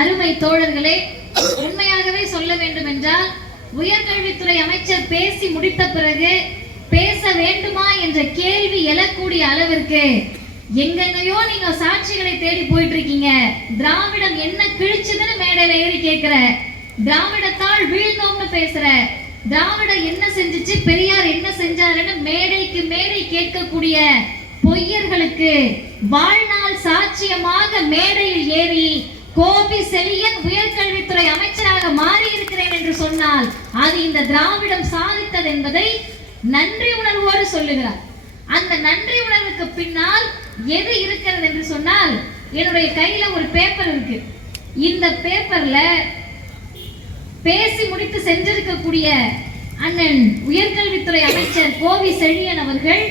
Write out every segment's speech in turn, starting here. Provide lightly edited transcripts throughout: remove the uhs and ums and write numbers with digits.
அருமை தோழர்களே, உண்மையாகவே சொல்ல வேண்டும் என்றால் உயர்கல்வித்துறை அமைச்சர் பேசி முடித்த பிறகு பேச வேண்டுமா என்ற கேள்வி எழக்கூடிய அளவிற்கு எங்கெங்கயோ நீங்க சாட்சிகளை தேடி போயிட்டு இருக்கீங்க. திராவிடம் என்ன கிழிச்சதுன்னு மேடையில ஏறி கேட்கிற, திராவிடத்தால் வீழ்ந்தோம்னு பேசுற, திராவிடம் என்ன செஞ்சுச்சு, பெரியார் என்ன செஞ்சாருன்னு மேடைக்கு மேடை கேட்கக்கூடிய பொய்யர்களுக்கு வாழ்நாள் சாட்சியமாக மேடையில் ஏறி கோபி செழியன் உயர்கல்வித்துறை அமைச்சராக மாறி இருக்கிறேன் என்று சொன்னால் அது இந்த திராவிடம் சாதித்தது என்பதை நன்றி உணர்வோடு சொல்லுகிறார். அந்த நன்றி உணர்வுக்கு பின்னால் எது இருக்கிறது என்று சொன்னால், என்னுடைய கையில ஒரு பேப்பர் இருக்கு. இந்த பேப்பர்ல பேசி முடித்து சென்றிருக்கக்கூடிய அண்ணன் உயர்கல்வித்துறை அமைச்சர் கோவி செழியன் அவர்கள்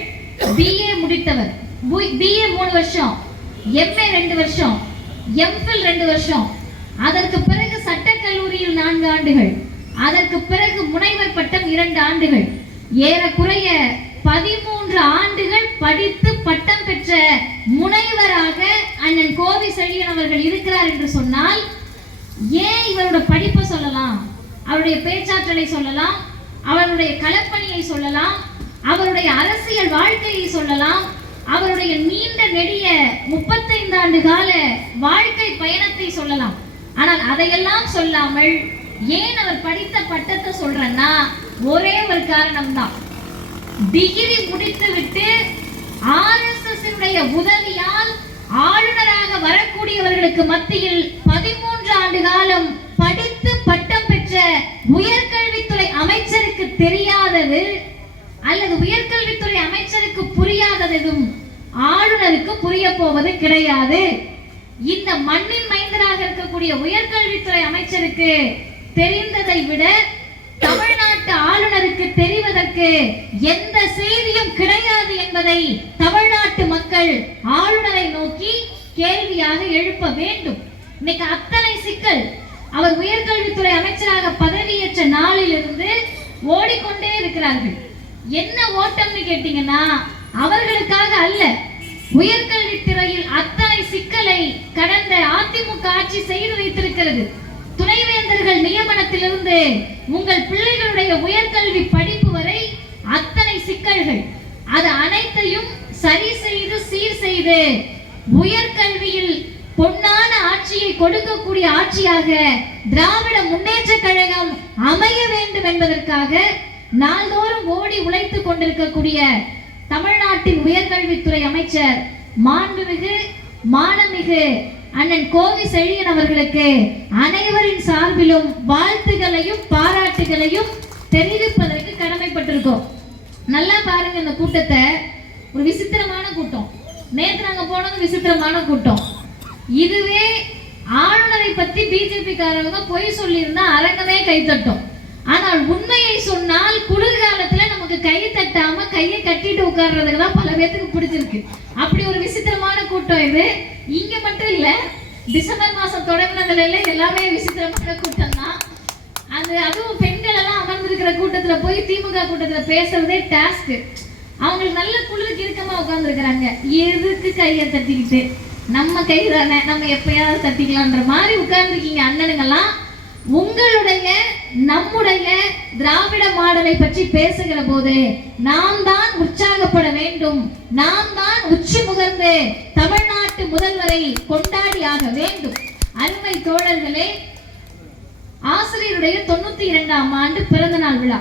BA முடித்தவர். BA 3 வருஷம், MA 2 வருஷம், MPhil 2 வருஷம், அதற்கு பிறகு சட்டக்கல்லூரியில் 4 ஆண்டுகள், அதற்கு பிறகு முனைவர் பட்டம் 2 ஆண்டுகள், ஏறக்குறைய 13 ஆண்டுகள் படித்து பட்டம் பெற்ற முனைவராக அண்ணன் கோவி செழியன் அவர்கள் இருக்கிறார் என்று சொன்னால், ஏன் இவரோட படிப்பை சொல்லலாம், அவருடைய பேச்சாற்றலை சொல்லலாம், அவருடைய களப்பணியை சொல்லலாம், அவருடைய அரசியல் வாழ்க்கையை சொல்லலாம், அவருடைய நீண்ட நெடிய 35 ஆண்டு கால வாழ்க்கை பயணத்தை சொல்லலாம். ஆனால் அதையெல்லாம் சொல்லாமல் ஏன் அவர் படித்த பட்டத்தை சொல்றேன்னா ஒரே ஒரு காரணம் தான். டிகிரி முடித்துவிட்டு RSS உதவியால் ஆளுநராக வரக்கூடியவர்களுக்கு மத்தியில் 13 ஆண்டு காலம் படித்து பட்டம் பெற்ற உயர்கல்வித்துறை அமைச்சருக்கு தெரியாதது அல்லது உயர்கல்வித்துறை அமைச்சருக்கு புரியாததும் ஆளுநருக்கு புரிய போவது கிடையாது. இந்த மண்ணின் மைந்தராக இருக்கக்கூடிய உயர்கல்வித்துறை அமைச்சருக்கு தெரிந்ததை விட தமிழ்நாட்டு ஆளுநருக்கு தெரிவதற்கு எந்த செய்தியும் கிடையாது என்பதை தமிழ்நாட்டு மக்கள் ஆளுநரை நோக்கி கேள்வியாக எழுப்ப வேண்டும். இன்னைக்கு அத்தனை சிக்கல். அவர் உயர்கல்வித்துறை அமைச்சராக பதவியேற்ற நாளிலிருந்து ஓடிக்கொண்டே இருக்கிறார்கள். என்ன ஓட்டம்னு கேட்டீங்கன்னா அவர்களுக்காக அல்ல, உயர்கல்வித்துறையில் அத்தனை சிக்கலை கடந்த அதிமுக ஆட்சி செய்து வைத்திருக்கிறது. துணைவேந்தர்கள் நியமனத்திலிருந்து உங்கள் பிள்ளைகளுடைய உயர்கல்வி படிப்பு வரை அத்தனை சிக்கல்கள், அது அனைத்தையும் சரி செய்து சீர் செய்து உயர்கல்வியில் பொன்னான ஆட்சியை கொடுக்கக்கூடிய ஆட்சியாக திராவிட முன்னேற்ற கழகம் அமைய வேண்டும் என்பதற்காக நாள்தோறும் ஓடி உழைத்துக் கொண்டிருக்கக்கூடிய தமிழ்நாட்டின் உயர்கல்வித்துறை அமைச்சர் மாண்புமிகு மானமிகு அண்ணன் கோவி செழியன் அவர்களுக்கு அனைவரின் சார்பிலும் வாழ்த்துகளையும் பாராட்டுகளையும் தெரிவிப்பதற்கு கடமைப்பட்டிருக்கோம். நல்லா பாருங்க, இந்த கூட்டத்தை ஒரு விசித்திரமான கூட்டம். நேற்று நாங்க போனது விசித்திரமான கூட்டம். இதுவே ஆளுநரை பத்தி பிஜேபி காரவங்க பொய் சொல்லி இருந்தா அரங்கமே கைத்தட்டும். ஆனால் உண்மையை சொன்னால் குளிர்காலத்துல நமக்கு கை தட்டாம கையை கட்டிட்டு உட்கார்றதுக்கு தான் பல பேருக்கு பிடிச்சிருக்கு. அப்படி ஒரு விசித்திரமான கூட்டம் இது. இங்க மட்டும் இல்ல, டிசம்பர் மாசம் தொடங்கினதுல எல்லாமே விசித்திரமான கூட்டம் தான். அதுவும் பெண்கள் எல்லாம் அமர்ந்திருக்கிற கூட்டத்துல போய் திமுக கூட்டத்துல பேசுறதே டாஸ்க். அவங்களுக்கு நல்ல குளிருக்கு இறுக்கமா உட்கார்ந்து இருக்கிறாங்க. எதுக்கு கையை தட்டிக்கிட்டு, நம்ம கை தானே, நம்ம எப்பயாவது தட்டிக்கலான்ற மாதிரி உட்கார்ந்துருக்கீங்க அண்ணனுங்கெல்லாம். உங்களுடைய நம்முடைய திராவிட மாடலை பற்றி பேசுகிற போது நாம் தான் உற்சாகப்பட வேண்டும், நாம் தான் உச்சி முகர்ந்து தமிழ்நாட்டு முதல்வரை கொண்டாடி ஆக வேண்டும். அருமை தோழர்களே, ஆசிரியருடைய 92ஆம் ஆண்டு பிறந்த நாள் விழா.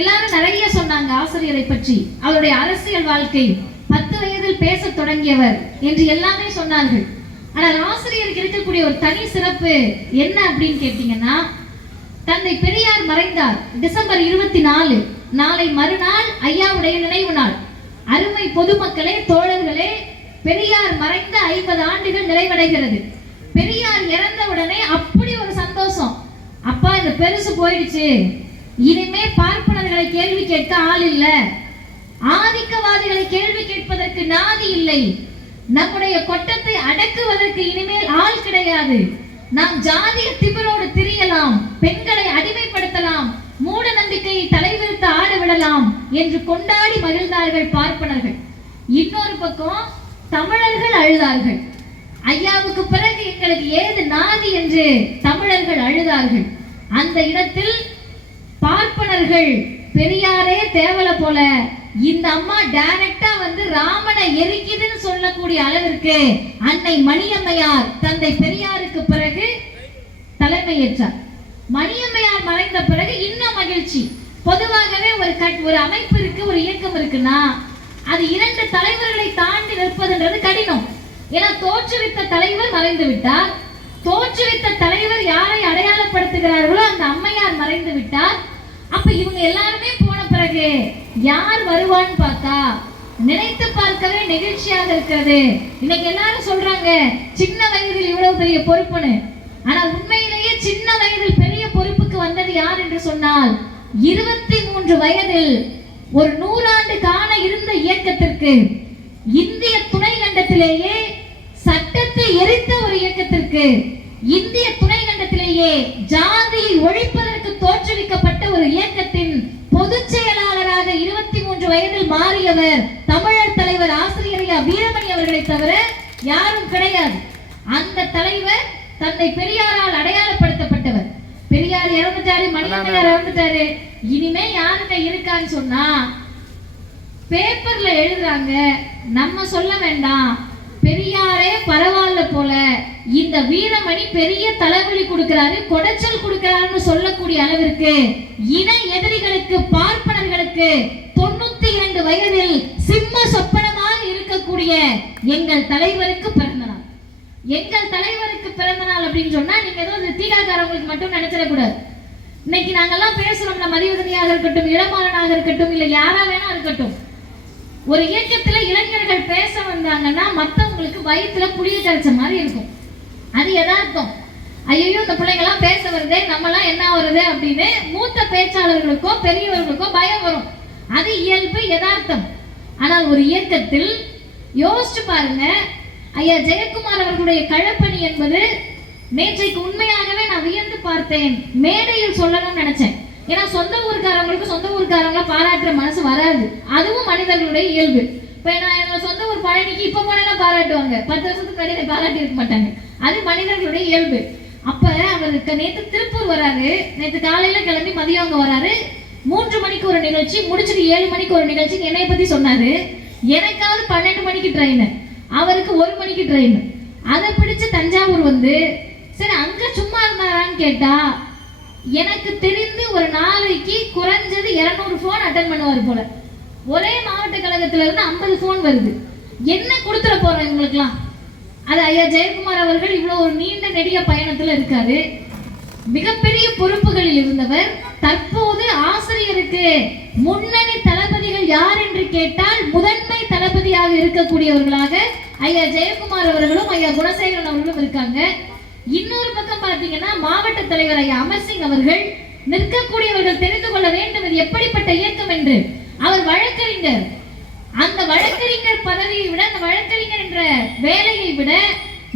எல்லாரும் நிறைய சொன்னாங்க ஆசிரியரை பற்றி, அவருடைய அரசியல் வாழ்க்கை, 10 வயதில் பேச தொடங்கியவர் என்று எல்லாமே சொன்னார்கள். ஆனால் ஆசிரியருக்கு இருக்கக்கூடிய ஒரு தனி சிறப்பு என்ன அப்படின்னு கேட்டீங்கன்னா, தந்தை பெரியார் மறைந்தார் டிசம்பர் 24, நாளை மறுநாள் ஐயாவுடைய நினைவு நாள். அருமை பொதுமக்களே, தோழர்களே, பெரியார் மறைந்த 50 ஆண்டுகள் நிறைவடைகிறது. பெரியார் இறந்த உடனே அப்படி ஒரு சந்தோஷம். அப்பா இந்த பெருசு போயிடுச்சு, இனிமே பார்ப்பனர்களை கேள்வி கேட்க ஆள் இல்ல, ஆதிக்கவாதிகளை கேள்வி கேட்பதற்கு நாதி இல்லை, நம்முடைய கொட்டத்தை அடக்குவதற்கு இனிமேல் ஆள் கிடையாது, நாம் ஜாதிய திமிரோடு திரியலாம், பெண்களை அடிமைப்படுத்தலாம், மூட நம்பிக்கையை தலைவிரித்து ஆட விடலாம் என்று கொண்டாடி மகிழ்ந்தார்கள் பார்ப்பனர்கள். இன்னொரு பக்கம் தமிழர்கள் அழுதார்கள். ஐயாவுக்கு பிறகு எங்களுக்கு ஏது நாதி என்று தமிழர்கள் அழுதார்கள். அந்த இடத்தில் பார்ப்பனர்கள் பெரியாரே தேவலை போல இந்த அம்மா டைரக்டா வந்து ராமனை எரிக்குதுன்னு சொல்லக்கூடிய அளவிற்கு அன்னை மணியம்மையார் தந்தை பெரியாருக்கு பிறகு தலைமையேற்றார். மணியம்மையார் மறைந்த பிறகு இன்னும் மகிழ்ச்சி. பொதுவாகவே ஒரு அமைப்பு இருக்கு, ஒரு இயக்கம் இருக்குன்னா அது 2 தலைவர்களை தாண்டி நிற்பதுன்றது கடினம். ஏன்னா தோற்றுவித்த தலைவர் மறைந்து விட்டார். தோற்றுவித்த தலைவர் யாரை அடையாளப்படுத்துகிறார்களோ அந்த அம்மையார் மறைந்து விட்டார். அப்ப இவங்க எல்லாருமே போன பிறகு யார் வருவான்னு பார்த்தா நினைத்து பார்க்கவே நெகிழ்ச்சியாக இருக்கிறது. இன்னைக்கு எல்லாரும் சொல்றாங்க சின்ன வயதில் இவ்வளவு பெரிய பொறுப்புன்னு. ஆனா உண்மையிலேயே சின்ன வயதில் பெரிய பொறுப்புக்கு வந்தது யார் என்று சொன்னால் 23 வயதில் ஒரு 100 ஆண்டு காண இருந்த இயக்கத்திற்கு, இந்திய துணை கண்டத்திலேயே சட்டத்தை எரித்த ஒரு இயக்கத்திற்கு, இந்திய துணை கண்டத்திலேயே ஜாதியை ஒழிப்பதற்கு தோற்றுவிக்கப்பட்ட ஒரு இயக்கத்தின் பொதுச் செயலாளராக 23 வயதில் மாறியவர் தமிழர் தலைவர் ஆசிரியர் ஐயா வீரமணி அவர்களை தவிர யாரும் கிடையாது. அந்த தலைவர் தந்தை பெரியாரால் அடையாளப்படுத்தப்பட்டவர். பெரியார் இறந்துட்டாரு, மணியம்மையார் இறந்துட்டாரு, இனிமே யாருங்க இருக்கான்னு சொன்னா பேப்பர்ல எழுதுறாங்க. நம்ம சொல்ல வேண்டாம், பெரியாரே பரவாயில்ல போல இந்த வீரமணி பெரிய தலைவலி கொடுக்கிறாரு, கொடைச்சல் கொடுக்கிறாருன்னு சொல்லக்கூடிய அளவிற்கு இன எதிரிகளுக்கு, பார்ப்பனர்களுக்கு 92 வயதில் சிம்ம சொப்பனமாக இருக்கக்கூடிய எங்கள் தலைவருக்கு பிறந்த நாள். எங்கள் தலைவருக்கு பிறந்த நாள் அப்படின்னு சொன்னா நீங்க ஏதோ தீகாக்காரங்களுக்கு மட்டும் நினைச்சிடக்கூடாது. இன்னைக்கு நாங்கெல்லாம் பேசுறோம்ல, மதிவதனியாக இருக்கட்டும், இளமாறனாக இருக்கட்டும், இல்ல யாரா வேணா இருக்கட்டும், ஒரு இயக்கத்துல இளைஞர்கள் பேச வந்தாங்கன்னா மத்தவங்களுக்கு வயிற்றுல புளிய கரைச்ச மாதிரி இருக்கும். அது யதார்த்தம். ஐயோ இந்த பிள்ளைங்கெல்லாம் பேச வருதே, நம்மலாம் என்ன வருது அப்படின்னு மூத்த பேச்சாளர்களுக்கோ பெரியவர்களுக்கோ பயம் வரும். அது இயல்பு, யதார்த்தம். ஆனால் ஒரு இயக்கத்தில் யோசிச்சு பாருங்க, ஐயா ஜெயக்குமார் அவர்களுடைய களப்பணி என்பது நேற்றைக்கு உண்மையாகவே நான் வியந்து பார்த்தேன். மேடையில் சொல்லணும்னு நினைச்சேன். ஏன்னா சொந்த ஊருக்காரங்களுக்கு சொந்த ஊருக்காரங்கள பாராட்டுற மனசு வராது. அதுவும் மனிதர்களுடைய இயல்பு. இப்ப நான் என்னோட சொந்த ஊர் பழனிக்கு இப்ப போனா பாராட்டுவாங்க, 10 வருஷத்துக்கு முன்னாடி பாராட்டி இருக்க மாட்டாங்க. அது மனிதர்களுடைய இயல்பு. அப்ப அவருக்கு நேற்று திருப்பூர் வராரு, நேற்று காலையில கிளம்பி மதியம் அங்க வராரு. 3 மணிக்கு ஒரு நிகழ்ச்சி முடிச்சுட்டு 7 மணிக்கு ஒரு நிகழ்ச்சி என்னை பத்தி சொன்னாரு. எனக்காவது 12 மணிக்கு ட்ரெயின், அவருக்கு 1 மணிக்கு ட்ரெயின். அதை பிடிச்சு தஞ்சாவூர் வந்து சரி அங்க சும்மா இருந்தாரான்னு கேட்டா எனக்கு தெரிந்து ஒரு நாளைக்கு குறைஞ்சது 200 போன் அட்டன் பண்ணுவார் போல. ஒரே மாவட்ட கழகத்துல இருந்து 50 போன் வருது. என்ன கொடுத்துட போறோம் இவங்களுக்குலாம்? அது ஐயா ஜெயக்குமார் அவர்கள் இவ்வளவு ஒரு நீண்ட நெடிய பயணத்துல இருக்காரு. மிகப்பெரிய பொறுப்புகளில் இருந்தவர். தற்போது ஆசிரியருக்கு முன்னணி தளபதிகள் யார் என்று கேட்டால் முதன்மை தளபதியாக இருக்கக்கூடியவர்களாக ஐயா ஜெயக்குமார் அவர்களும் ஐயா குணசேகரன் அவர்களும் இருக்காங்க. இன்னொரு பக்கம் பாத்தீங்கன்னா மாவட்ட தலைவர் ஐயா அமர்சிங் அவர்கள் நிற்கக்கூடியவர்கள் தெரிந்து கொள்ள வேண்டும் இது எப்படிப்பட்ட இயக்கம் என்று. அவர் வழக்கறிஞர். அந்த வழக்கறிஞர் பதவியை விட, அந்த வழக்கறிஞர் என்ற வேலையை விட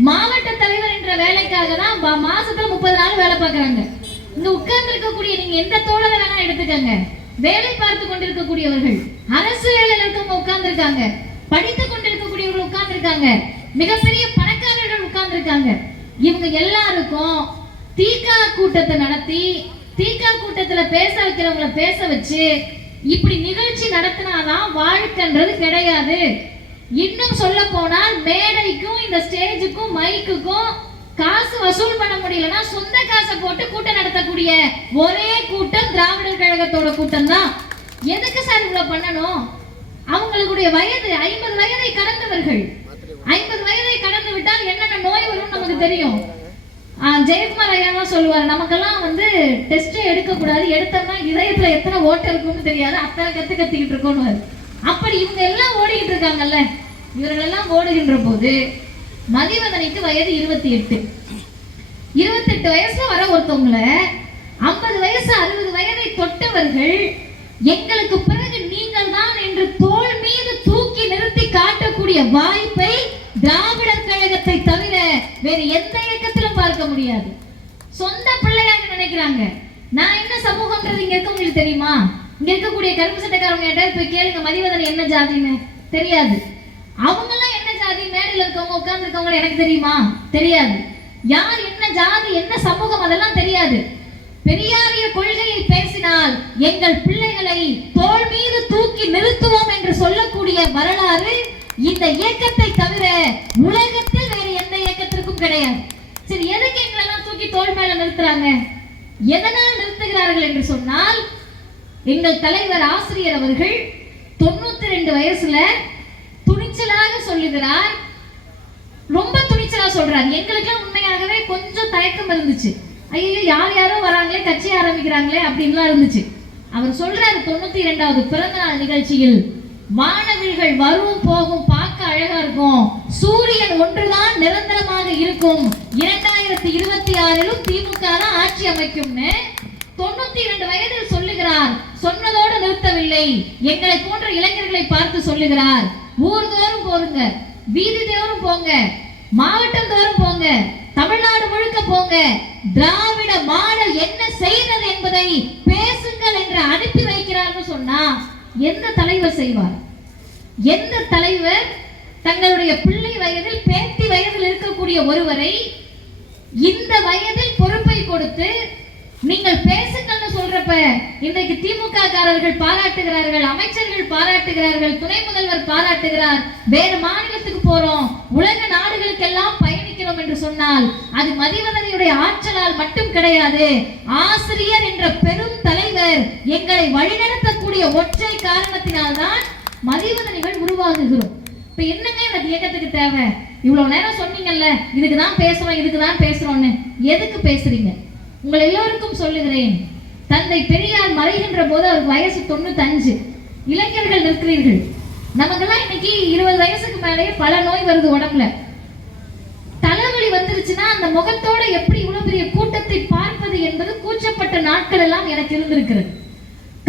மாவட்ட தலைவர் என்ற வேலைக்காக தான் மாசத்துல 30 நாள் வேலை பார்க்கறாங்க. இங்க உட்கார்ந்து இருக்கக்கூடிய நீங்க எந்த தோழரை வேணா எடுத்துக்கங்க, வேலை பார்த்து கொண்டிருக்கக்கூடியவர்கள், அரசு வேலையில் இருக்கவங்க உட்கார்ந்து இருக்காங்க, படித்துக் கொண்டிருக்கக்கூடியவர்கள் உட்கார்ந்து இருக்காங்க, மிகப்பெரிய பணக்காரர்கள் உட்கார்ந்து இருக்காங்க. இவங்க எல்லாருக்கும் தீகா கூட்டத்தை நடத்தி, தீகா கூட்டத்துல பேச வைக்கிறவங்களை பேச வச்சு இப்படி நிகழ்ச்சி நடத்தினாதான் வாழ்க்கைன்றது கிடையாது. இன்னும் சொல்ல போனால் மேடைக்கும் இந்த ஸ்டேஜுக்கும் மைக்குக்கும் காசு வசூல் பண்ண முடியலன்னா சொந்த காசை போட்டு கூட்டம் நடத்தக்கூடிய ஒரே கூட்டம் திராவிடர் கழகத்தோட கூட்டம் தான். எதுக்கு சார் இவ்வளவு பண்ணணும்? அவங்களுடைய வயது 50 வயதை கடந்தவர்கள். 50 வயதை கடந்து விட்டால் என்னென்ன நோய் வரும் நமக்கு தெரியும். ஜெயக்குமார் ஐயா சொல்லுவார், நமக்கெல்லாம் வந்து டெஸ்டே எடுக்க கூடாது, எடுத்தோம்னா இதயத்துல எத்தனை ஓட்டை இருக்கும்னு தெரியாது, அத்தனை கத்திக்கிட்டு இருக்கோன்னு. அப்படி இவங்க எல்லாம் ஓடிக்கிட்டு இருக்காங்கல்ல, இவர்கள் எல்லாம் ஓடுகின்ற போது மதிவதனிக்கு வயது 28. 28 வயசுல வர ஒருத்தவங்கள 50 வயசு 60 வயதை தொட்டவர்கள் எங்களுக்கு பிறகு நீங்கள் தான் என்று தோள் மீது தூக்கி நிறுத்தி காட்டக்கூடிய வாய்ப்பை திராவிடர் கழகத்தை தவிர வேறு எந்த இயக்கத்திலும் பார்க்க முடியாது. சொந்த பிள்ளையாக நினைக்கிறாங்க. நான் என்ன சமூகம்ன்றது இங்க இருக்கவங்களுக்கு தெரியுமா? இங்க இருக்கக்கூடிய கருப்பு சட்டைக்காரங்க போய் கேளுங்க, மதிவதன் என்ன ஜாதின்னு தெரியாது. அவங்க எல்லாம் என்ன ஜாதி மேடை மேடையில் இருக்கவங்க உட்கார்ந்து இருக்கவங்க எனக்கு தெரியுமா? தெரியாது. யார் என்ன ஜாதி என்ன சமூகம் அதெல்லாம் தெரியாது. பெரியாரிய கொள்கையை பேசினால் எங்கள் பிள்ளைகளை தோள் மீது தூக்கி நிறுத்துவோம் என்று சொல்லக்கூடிய வரலாறு இந்த இயக்கத்தை தவிர உலகத்தில் வேறு எந்த இயக்கத்திற்கும் கிடையாது. சரி, எதுக்கு எங்களெல்லாம் தூக்கி தோள் மேல நிறுத்துறாங்க? எதனால் நிறுத்துகிறார்கள் என்று சொன்னால், எங்கள் தலைவர் ஆசிரியர் அவர்கள் 92 வயசுல துணிச்சலாக சொல்லுகிறார். ரொம்ப துணிச்சலா சொல்றார். எங்களுக்கெல்லாம் உண்மையாகவே கொஞ்சம் தயக்கம் இருந்துச்சு. ஐயோ, யார் யாரோ வராங்களே, கட்சி ஆரம்பிக்கிறாங்களே அப்படின்லாம் இருந்துச்சு. அவர் சொல்றாரு 92வது பிறந்த நாள் நிகழ்ச்சியில், வானவில்கள் வரும் போகும், பார்க்க அழகா இருக்கும், சூரியன் ஒன்றுதான் நிரந்தரமாக இருக்கும், 2026லும் திமுக தான் ஆட்சி அமைக்கும்னு 92 வயதில் சொல்லுகிறார். சொன்னதோடு நிறுத்தவில்லை, எங்களை போன்ற இளைஞர்களை பார்த்து சொல்லுகிறார். ஊர்தோறும் போருங்க, வீதி தோறும் போங்க, மாவட்டம் தோறும் போங்க, தமிழ்நாடு முழுக்க போங்க, திராவிட மாடல் என்ன செய்தது என்பதை பேசுங்கள் என்று அனுப்பி வைக்கிறார்னு சொன்னா எந்த தலைவர் செய்வார்? எந்த தலைவர் தங்களுடைய பிள்ளை வயதில் பேத்தி வயதில் இருக்கக்கூடிய ஒருவரை இந்த வயதில் பொறுப்பை கொடுத்து நீங்கள் பேசுங்கள்னு சொல்றப்ப இன்றைக்கு திமுக காரர்கள் பாராட்டுகிறார்கள், அமைச்சர்கள் பாராட்டுகிறார்கள், துணை முதல்வர் பாராட்டுகிறார், வேறு மாநிலத்துக்கு போறோம், உலக நாடுகளுக்கெல்லாம் பயணிக்கிறோம் என்று சொன்னால் அது மதிவதனியுடைய ஆற்றலால் மட்டும் கிடையாது. ஆசிரியர் என்ற பெரும் தலைவர் எங்களை வழிநடத்தக்கூடிய ஒற்றை காரணத்தினால்தான் மதிவதனிகள் உருவாகுகிறோம். இப்ப என்னங்க இந்த இயக்கத்துக்கு தேவை? இவ்வளவு நேரம் சொன்னீங்கல்ல, இதுக்குதான் பேசுறோம், இதுக்குதான் பேசுறோம்னு. எதுக்கு பேசுறீங்க? உங்கள் எல்லோருக்கும் சொல்லுகிறேன், தந்தை பெரியார் மறைகின்ற போது அவருக்கு வயசு 95. இளைஞர்கள் நிற்கிறீர்கள். நமக்கெல்லாம் இன்னைக்கு 20 வயசுக்கு மேலேயே பல நோய் வருது உடம்புல. தலைவலி வந்துருச்சுன்னா அந்த முகத்தோட எப்படி இவ்வளவு பெரிய கூட்டத்தை பார்ப்பது என்பது கூச்சப்பட்ட நாட்கள் எல்லாம் எனக்கு இருந்திருக்கிறது.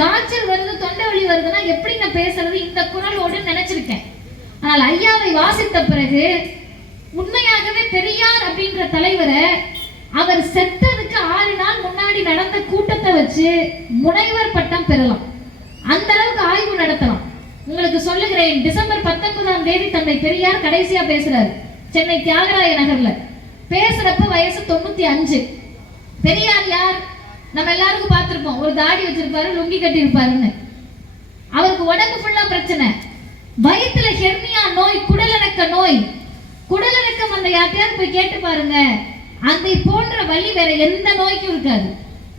காய்ச்சல் வருது, தொண்டை வலி வருதுன்னா எப்படி நான் பேசுறது இந்த குரலோடு நினைச்சிருக்கேன். ஆனால் ஐயாவை வாசித்த பிறகு உண்மையாகவே பெரியார் அப்படின்ற தலைவரை அவர் செத்ததுக்கு 6 நாள் முன்னாடி நடந்த கூட்டத்தை வச்சு முனைவர் பட்டம் பெறலாம். அந்த அளவுக்கு ஆய்வு நடத்தலாம். உங்களுக்கு சொல்லுகிறேன், டிசம்பர் 19ஆம் தேதி தந்தை பெரியார் கடைசியா பேசுறாரு சென்னை தியாகராய நகர்ல. பேசுறப்ப வயசு 95. பெரியார் யார்? நம்ம எல்லாருக்கும் பார்த்திருப்போம். ஒரு தாடி வச்சிருப்பாரு, லுங்கி கட்டி இருப்பாருன்னு. அவருக்கு உடம்பு ஃபுல்லா பிரச்சனை. வயிற்றுல ஹெர்னியா நோய், குடலிறக்க நோய். குடலிறக்கம் அந்த யார்ட்டையாவது போய் கேட்டு பாருங்க. அதை போன்ற வலி வேற எந்த நோய்க்கும் இருக்காது.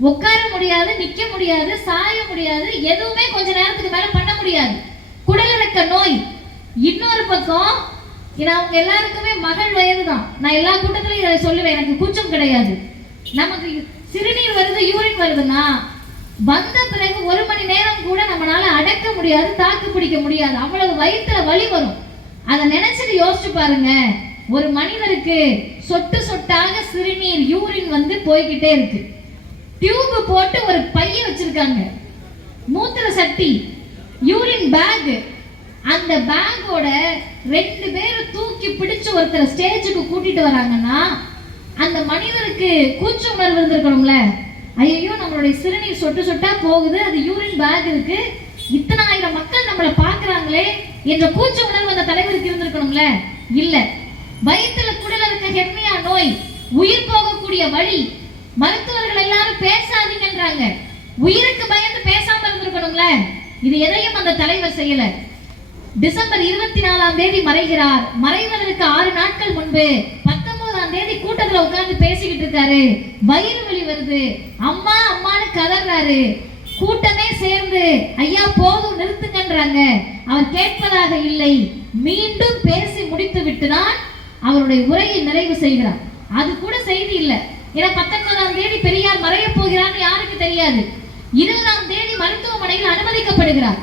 உட்கார முடியாது, நிக்க முடியாது, சாய முடியாது, எதுவுமே கொஞ்ச நேரத்துக்கு மேல பண்ண முடியாது. குடலிறக்க நோய். இன்னொரு பக்கம், அவங்க எல்லாருக்குமே மகள் வயதுதான். நான் எல்லா கூட்டத்திலையும் இதை சொல்லுவேன், எனக்கு கூச்சம் கிடையாது. நமக்கு சிறுநீர் வருது, யூரின் வருதுன்னா வந்த பிறகு 1 மணி நேரம் கூட நம்மளால அடக்க முடியாது, தாக்கு பிடிக்க முடியாது. அவ்வளவு வயிற்றுல வலி வரும். அதை நினைச்சிட்டு யோசிச்சு பாருங்க. ஒரு மனிதருக்கு சொட்டு சொட்டாக சிறுநீர் யூரின் வந்து போய்கிட்டே இருக்கு. டியூப் போட்டு ஒரு பைய வச்சிருக்காங்க, மூத்திர சட்டி, யூரின் பேக். அந்த பேக்கோட 2 பேரும் தூக்கி பிடிச்சு ஒருத்தர் ஸ்டேஜுக்கு கூட்டிட்டு வராங்கன்னா அந்த மனிதருக்கு கூச்ச உணர்வு இருந்திருக்கணும்ல. ஐயோ, நம்மளுடைய சிறுநீர் சொட்டு சொட்டா போகுது, அது யூரின் பேக் இருக்கு, இத்தனை ஆயிரம் மக்கள் நம்மளை பார்க்கறாங்களே என்ற கூச்ச உணர்வு அந்த தலைவருக்கு இருந்திருக்கணும்ல. இல்ல, வயிற்றுல குடலிறக்க ஹெர்னியா நோய், உயிர் போகக்கூடிய வழி. மருத்துவர்கள் எல்லாரும் பேசாதீங்கன்றாங்க. உயிருக்கு பயந்து பேசாம இருந்திருக்கணும்ல. இது எதையும் அந்த தலைவர் செய்யல. டிசம்பர் 24ஆம் தேதி மறைகிறார். மறைவதற்கு 6 நாட்கள் முன்பு 19ஆம் தேதி கூட்டத்துல உட்கார்ந்து பேசிக்கிட்டு இருக்காரு. வயிறு வலி வருது, அம்மா அம்மான்னு கதறாரு. கூட்டமே சேர்ந்து ஐயா போதும் நிறுத்துங்கன்றாங்க. அவர் கேட்பதாக இல்லை. மீண்டும் பேசி முடித்து விட்டுதான் அவருடைய உரையை நிறைவு செய்கிறார். அது கூட செய்தி இல்லை. ஏன்னா 19ஆம் தேதி பெரியார் மறைய போகிறான்னு யாருக்கு தெரியாது. 20ஆம் தேதி மருத்துவமனையில் அனுமதிக்கப்படுகிறார்.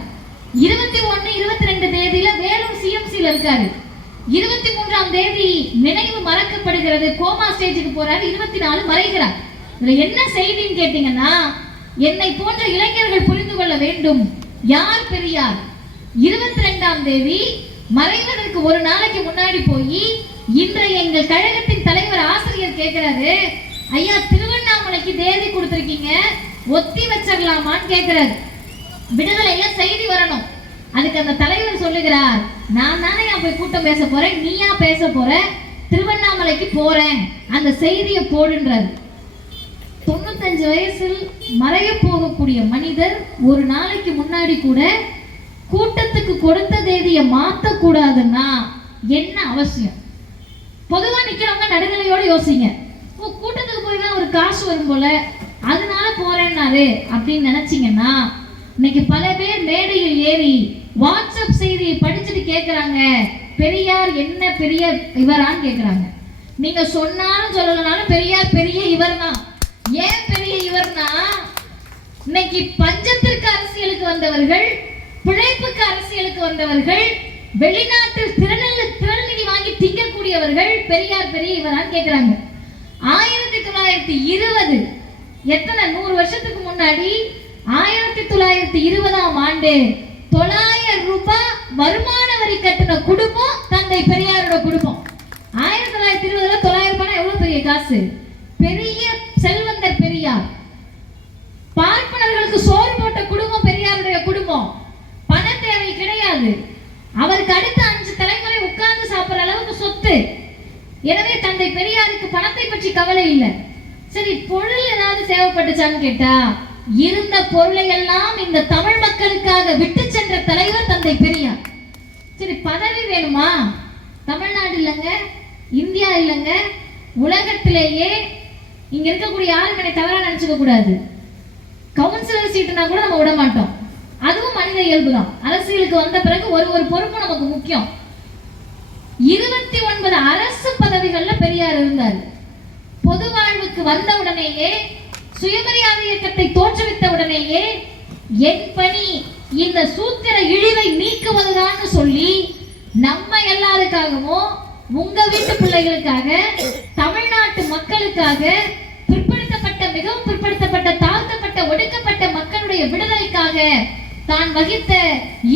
21, 22 தேதியில வேலூர் சிஎம்சில இருக்காரு. 23ஆம் தேதி நினைவு மறக்கப்படுகிறது, கோமா ஸ்டேஜுக்கு போறாரு. 24 மறைகிறார். இதுல என்ன செய்தின்னு கேட்டீங்கன்னா, என்னை போன்ற இளைஞர்கள் புரிந்து கொள்ள வேண்டும், யார் பெரியார். 22ஆம் தேதி மறைவதற்கு ஒரு நாளைக்கு முன்னாடி போய் இன்றைய எங்கள் கழகத்தின் தலைவர் ஆசிரியர் கேட்கிறாரு, ஐயா திருவண்ணாமலைக்கு தேதி கொடுத்திருக்கீங்க, ஒத்தி வச்சிடலாமான்னு கேட்கிறாரு. விடுதலையில செய்தி வரணும். அதுக்கு அந்த தலைவர் சொல்லுகிறார், நான் தானே போய் கூட்டம் பேச போறேன், நீயா பேச போற, திருவண்ணாமலைக்கு போறேன், அந்த செய்தியை போடுன்றார். 95 வயசில் மறைய போகக்கூடிய மனிதர் ஒரு நாளைக்கு முன்னாடி கூட கூட்டத்துக்கு கொடுத்த தேதியை மாத்த கூடாதுன்னா என்ன அவசியம்? பொதுவா நிக்கிறவங்க நடுநிலையோட யோசிங்க. கூட்டத்துக்கு போய் தான் ஒரு காசு வரும் போல அதனால போறேன்னாரு அப்படின்னு நினைச்சீங்கன்னா, இன்னைக்கு பல பேர் மேடையில் ஏறி வாட்ஸ்அப் செய்தியை படிச்சுட்டு கேட்கிறாங்க, பெரியார் என்ன பெரிய இவரான்னு கேட்கிறாங்க. நீங்க சொன்னாலும் சொல்லலனாலும் பெரியார் பெரிய இவர் தான். ஏன் பெரிய இவர்னா, இன்னைக்கு பஞ்சத்திற்கு அரசியலுக்கு வந்தவர்கள், பிழைப்புக்கு அரசியலுக்கு வந்தவர்கள், வெளிநாட்டில் திறநிதி வாங்கி திங்கக்கூடியவர்கள் பெரியார் பெரிய இவரான்னு கேட்கிறாங்க. 1920 எத்தனை 100 வருஷத்துக்கு முன்னாடி 1920ஆம் ஆண்டு 900 ரூபாய் வருமான வரி கட்டின குடும்பம் தந்தை பெரியாரோட குடும்பம். 1920ல 900 ரூபாய் எவ்வளவு பெரிய காசு? பெரிய செல்வந்தர் பெரியார். பார்ப்பனர்களுக்கு சோறு போட்ட குடும்பம் பெரியாருடைய குடும்பம். பண தேவை கிடையாது. அவருக்கு அடுத்த 5 தலைமுறை உட்கார்ந்து சாப்பிடுற அளவுக்கு சொத்து. எனவே தந்தை பெரியாருக்கு பணத்தை பற்றி கவலை இல்லை. சரி, பொருள் ஏதாவது தேவைப்பட்டுச்சான்னு கேட்டா, இருந்த பொருளை எல்லாம் இந்த தமிழ் மக்களுக்காக விட்டு சென்ற தலைவர் தந்தை பெரியார். சரி, பதவி வேணுமா? தமிழ்நாடு இல்லைங்க, இந்தியா இல்லைங்க, உலகத்திலேயே இங்க இருக்கக்கூடிய யாரும் என்னை தவறா நினைச்சுக்க கூடாது. கவுன்சிலர் சீட்டுனா கூட நம்ம விட மாட்டோம். அதுவும் மனித இயல்பு தான். அரசியலுக்கு வந்த பிறகு ஒரு பொறுப்பு நமக்கு முக்கியம். 29 அரசு பதவிகள்ல பெரியார் இருந்தார். பொது வாழ்வுக்கு வந்த உடனேயே, சுயமரியாதை இயக்கத்தை தோற்றுவித்த உடனேயே, என் பணி இந்த சூத்திர இழிவை நீக்குவதுதான் சொல்லி நம்ம எல்லாருக்காகவும், உங்க வீட்டு பிள்ளைகளுக்காக, தமிழ்நாட்டு மக்களுக்காக, பிற்படுத்தப்பட்ட, மிகவும் பிற்படுத்தப்பட்ட, தாழ்த்தப்பட்ட, ஒடுக்கப்பட்ட மக்களுடைய விடுதலைக்காக தான் வகித்த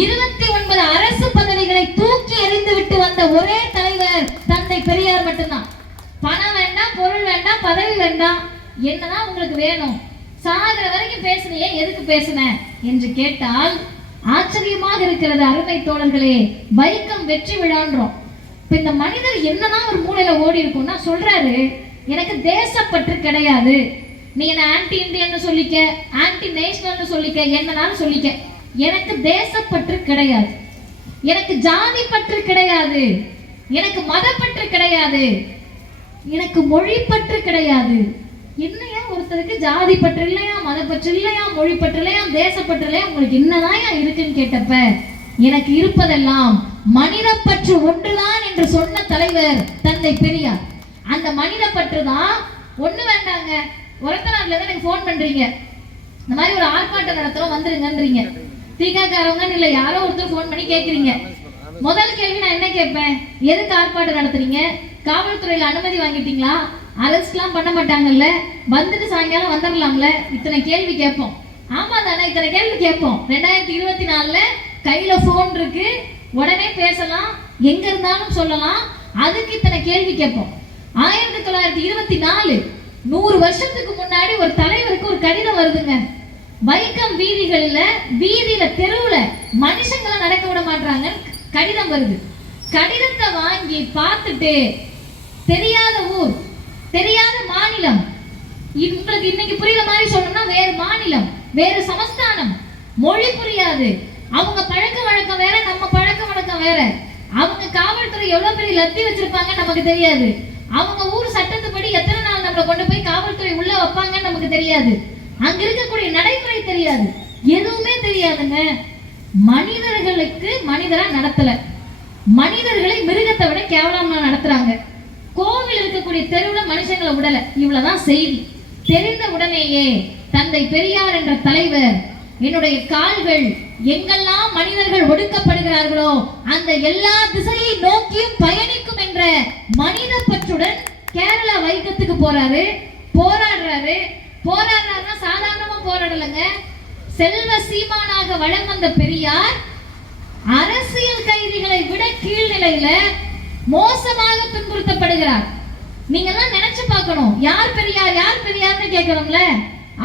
29 அரசு பதவிகளை தூக்கி எறிந்து விட்டு வந்த ஒரே தலைவர் தந்தை பெரியார் மட்டும்தான். பணம் வேண்டாம், பொருள் வேண்டாம், பதவி வேண்டாம், என்னதான் உங்களுக்கு வேணும்? சாகிற வரைக்கும் பேசுனியே, எதுக்கு பேசுன என்று கேட்டால் ஆச்சரியமாக இருக்கிறது. அருமை தோழர்களே, வைக்கம் வெற்றி விழான்றோம். இப்ப இந்த மனிதர் என்னதான் ஒரு மூலையில ஓடி இருக்கும்னா சொல்றாரு, எனக்கு தேசப்பற்று கிடையாது. நீ என்ன ஆன்டி இந்தியன்னு சொல்லிக்க, ஆன்டி நேஷனல்னு சொல்லிக்க, என்னன்னாலும் சொல்லிக்க, எனக்கு தேசப்பற்று கிடையாது, எனக்கு ஜாதி பற்று கிடையாது, எனக்கு மதப்பற்று கிடையாது, எனக்கு மொழி பற்று கிடையாது. என்னையா ஒருத்தருக்கு ஜாதி பற்று இல்லையா, மதப்பற்று இல்லையா, மொழி பற்று இல்லையா, தேசப்பற்று இல்லையா, உங்களுக்கு என்னதான் இருக்குன்னு கேட்டப்ப, எனக்கு இருப்பதெல்லாம் மனித பற்று ஒன்றுதான் என்று சொன்ன தலைவர் தந்தை பெரியார். அந்த மனித பற்று தான். ஒண்ணு வேண்டாங்க, ஒரத்தநாட்டுல தான் எனக்கு போன் பண்றீங்க, இந்த மாதிரி ஒரு ஆர்ப்பாட்டம் நடத்துறோம் வந்துருங்கன்றீங்க. தீகாக்காரவங்க இல்ல யாரோ ஒருத்தர் போன் பண்ணி கேக்குறீங்க. முதல் கேள்வி நான் என்ன கேட்பேன், எதுக்கு ஆர்ப்பாட்டம் நடத்துறீங்க? காவல்துறையில அனுமதி வாங்கிட்டீங்களா? அரெஸ்ட்லாம் பண்ண மாட்டாங்கல்ல? வந்துட்டு சாயங்காலம் வந்துடலாம்ல? இத்தனை கேள்வி கேட்போம். ஆமா தானே, இத்தனை கேள்வி கேட்போம். 2024ல கையில போன் இருக்கு, உடனே பேசலாம், எங்க இருந்தாலும் சொல்லலாம். அதுக்கு இத்தனை கேள்வி கேட்போம். 1924 100 வருஷத்துக்கு முன்னாடி ஒரு தலைவருக்கு ஒரு கடிதம் வருதுங்க. வைக்கம் வீதியில தெருவுல மனுஷங்களை நடக்க விட மாட்டாங்க, கடிதம் வருது. கடிதத்தை வாங்கி பார்த்துட்டு, தெரியாத ஊர், தெரியாத மாநிலம், உங்களுக்கு இன்னைக்கு புரியுற மாதிரி சொல்லணும்னா வேறு மாநிலம், வேறு சமஸ்தானம், மொழி புரியாது, அவங்க பழக்க வழக்கம் வேற, நம்ம பழக்க வழக்கம் வேற, அவங்க காவல்துறை எவ்வளவு பெரிய லத்தி வச்சிருப்பாங்க நமக்கு தெரியாது, அவங்க ஊர் சட்டத்துப்படி எத்தனை நாள் நம்மளை கொண்டு போய் காவல்துறை உள்ள வைப்பாங்கன்னு நமக்கு தெரியாது, அங்க இருக்கக்கூடிய நடைமுறை தெரியாது, எதுவுமே தெரியாதுங்க. மனிதர்களுக்கு மனிதரா நடத்தல, மனிதர்களை மிருகத்தை விட கேவலமா நடத்துறாங்க. கோவில் இருக்கக்கூடிய தெருவுல மனுஷங்களை விடல, இவ்வளவுதான் செய்தி. தெரிந்த உடனேயே தந்தை பெரியார் என்ற தலைவர், என்னுடைய கால்கள் எங்கெல்லாம் மனிதர்கள் ஒடுக்கப்படுகிறார்களோ அந்த எல்லா திசையை நோக்கியும் பயணிக்கும் என்ற மனித பற்றுடன் கேரளா வைக்கத்துக்கு போறாரு, போராடுறாரு. போராடுறாருன்னா சாதாரணமா போராடலங்க. செல்வ சீமானாக வளம் வந்த பெரியார் அரசியல் கைதிகளை விட கீழ்நிலையில மோசமாக துன்புறுத்தப்படுகிறார். நீங்க எல்லாம் நினைச்சு பார்க்கணும், யார் பெரியார்னு கேட்கிறோம்ல,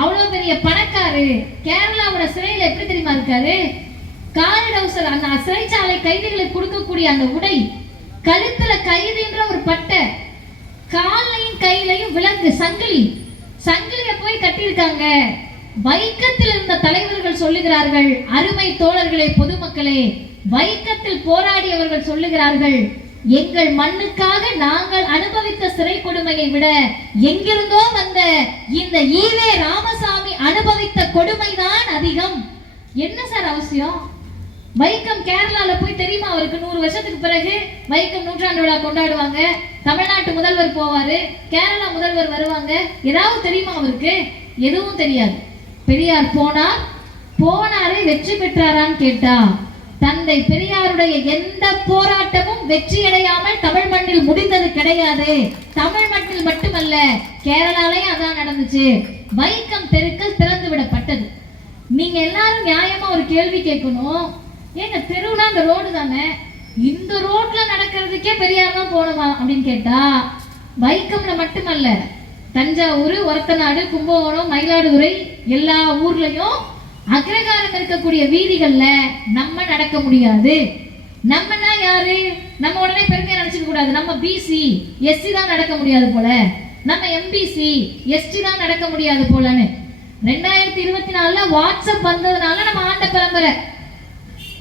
அவ்வளவு பெரிய பணக்காரு கேரளாவோட சிறையில எப்படி தெரியுமா இருக்காரு? காரிடவுசர் அந்த சிறைச்சாலை கைதிகளுக்கு கொடுக்கக்கூடிய அந்த உடை, கழுத்துல கைதின்ற ஒரு பட்டை, காலையும் கையிலையும் விலங்கு சங்கிலிய போய் கட்டியிருக்காங்க. வைக்கத்தில் இருந்த தலைவர்கள் சொல்லுகிறார்கள், அருமை தோழர்களே, பொதுமக்களே, வைக்கத்தில் போராடியவர்கள் சொல்லுகிறார்கள், எங்கள் மண்ணுக்காக நாங்கள் அனுபவித்த சிறை கொடுமையை விட எங்கிருந்தோ வந்த இந்த ஈவே ராமசாமி அனுபவித்த கொடுமைதான் அதிகம். என்ன சார் அவசியம்? வைக்கம் கேரளால போய் தெரியுமா அவருக்கு 100 வருஷத்துக்கு பிறகு வைக்கம் நூற்றாண்டு விழா கொண்டாடுவாங்க. தமிழ்நாட்டு முதல்வர் போவாரு, கேரளா முதல்வர் வருவாங்க. ஏதாவது தெரியுமா அவருக்கு? எதுவும் தெரியாது. பெரியார் போனாரே வெற்றி பெற்றாரான்னு கேட்டா, தந்தை பெரியாருடைய எந்த போராட்டமும் வெற்றியடையாமல் தமிழ் மண்ணில் முடிந்தது கிடையாது. தமிழ் மண்ணில் மட்டுமல்ல, கேரளாலையும் அதான் நடந்துச்சு. வைக்கம் தெருக்கள் திறந்து விடப்பட்டது. நீங்க எல்லாரும் நியாயமா ஒரு கேள்வி கேட்கணும். ஏங்க, தெருவுனா அந்த ரோடு தானே, இந்த ரோட்ல நடக்கிறதுக்கே பெரியார் தான் போனமா அப்படின்னு கேட்டா, வைக்கம்ல மட்டுமல்ல, தஞ்சாவூர், ஒரத்தநாடு, கும்பகோணம், மயிலாடுதுறை எல்லா ஊர்லயும் அக்ரகாரம் இருக்கக்கூடிய வீதிகள்ல நம்ம நடக்க முடியாது. நம்மனா யாரு? நம்ம உடனே பெருமையா நினைச்சுக்க கூடாது. நம்ம பிசி எஸ்டி தான் நடக்க முடியாது போல, நம்ம எம்பிசி எஸ்டி தான் நடக்க முடியாது போலன்னு 2024 வாட்ஸ்அப் வந்ததுனால நம்ம ஆண்ட பரம்பரை.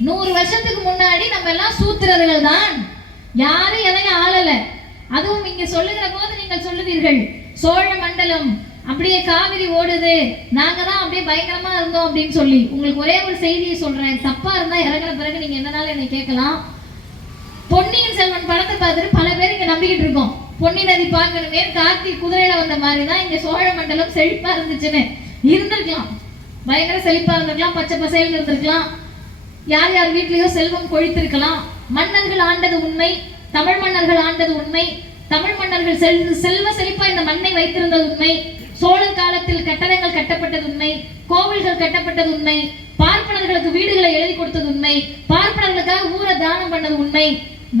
100 வருஷத்துக்கு முன்னாடி நம்ம எல்லாம் சூத்திரர்கள் தான், யாரும் எதையும் ஆளல. அதுவும் இங்க சொல்லுகிற போது நீங்கள் சொல்லுவீர்கள், சோழ மண்டலம் அப்படியே காவிரி ஓடுது, நாங்க தான் அப்படியே பயங்கரமா இருந்தோம் அப்படின்னு சொல்லி. உங்களுக்கு ஒரே ஒரு செய்தியை சொல்றேன், தப்பா இருந்தா இறங்கின பிறகு நீங்க என்னனாலும் என்னை கேட்கலாம். பொன்னியின் செல்வன் படத்தை பார்த்துட்டு பல பேர் இங்க நம்பிக்கிட்டு இருக்கோம், பொன்னி நதி பார்க்கணுமே, கார்த்திக் குதிரையில வந்த மாதிரி தான் இங்க சோழ மண்டலம் செழிப்பா இருந்துச்சுன்னு. இருந்திருக்கலாம், பயங்கர செழிப்பா இருந்திருக்கலாம், பச்சை பசையில் இருந்திருக்கலாம், யார் யார் வீட்லயோ செல்வம் கொழித்திருக்கலாம். மன்னர்கள் ஆண்டது உண்மை, தமிழ் மன்னர்கள் ஆண்டது உண்மை, தமிழ் மன்னர்கள் செல்வ செழிப்பா இந்த மண்ணை வைத்திருந்தது உண்மை, சோழர் காலத்தில் கட்டடங்கள் கட்டப்பட்டது உண்மை, கோவில்கள் கட்டப்பட்டது உண்மை, பார்ப்பனர்களுக்கு வீடுகளை எழுதி கொடுத்தது உண்மை, பார்ப்பனர்களுக்காக ஊரை தானம் பண்ணது உண்மை.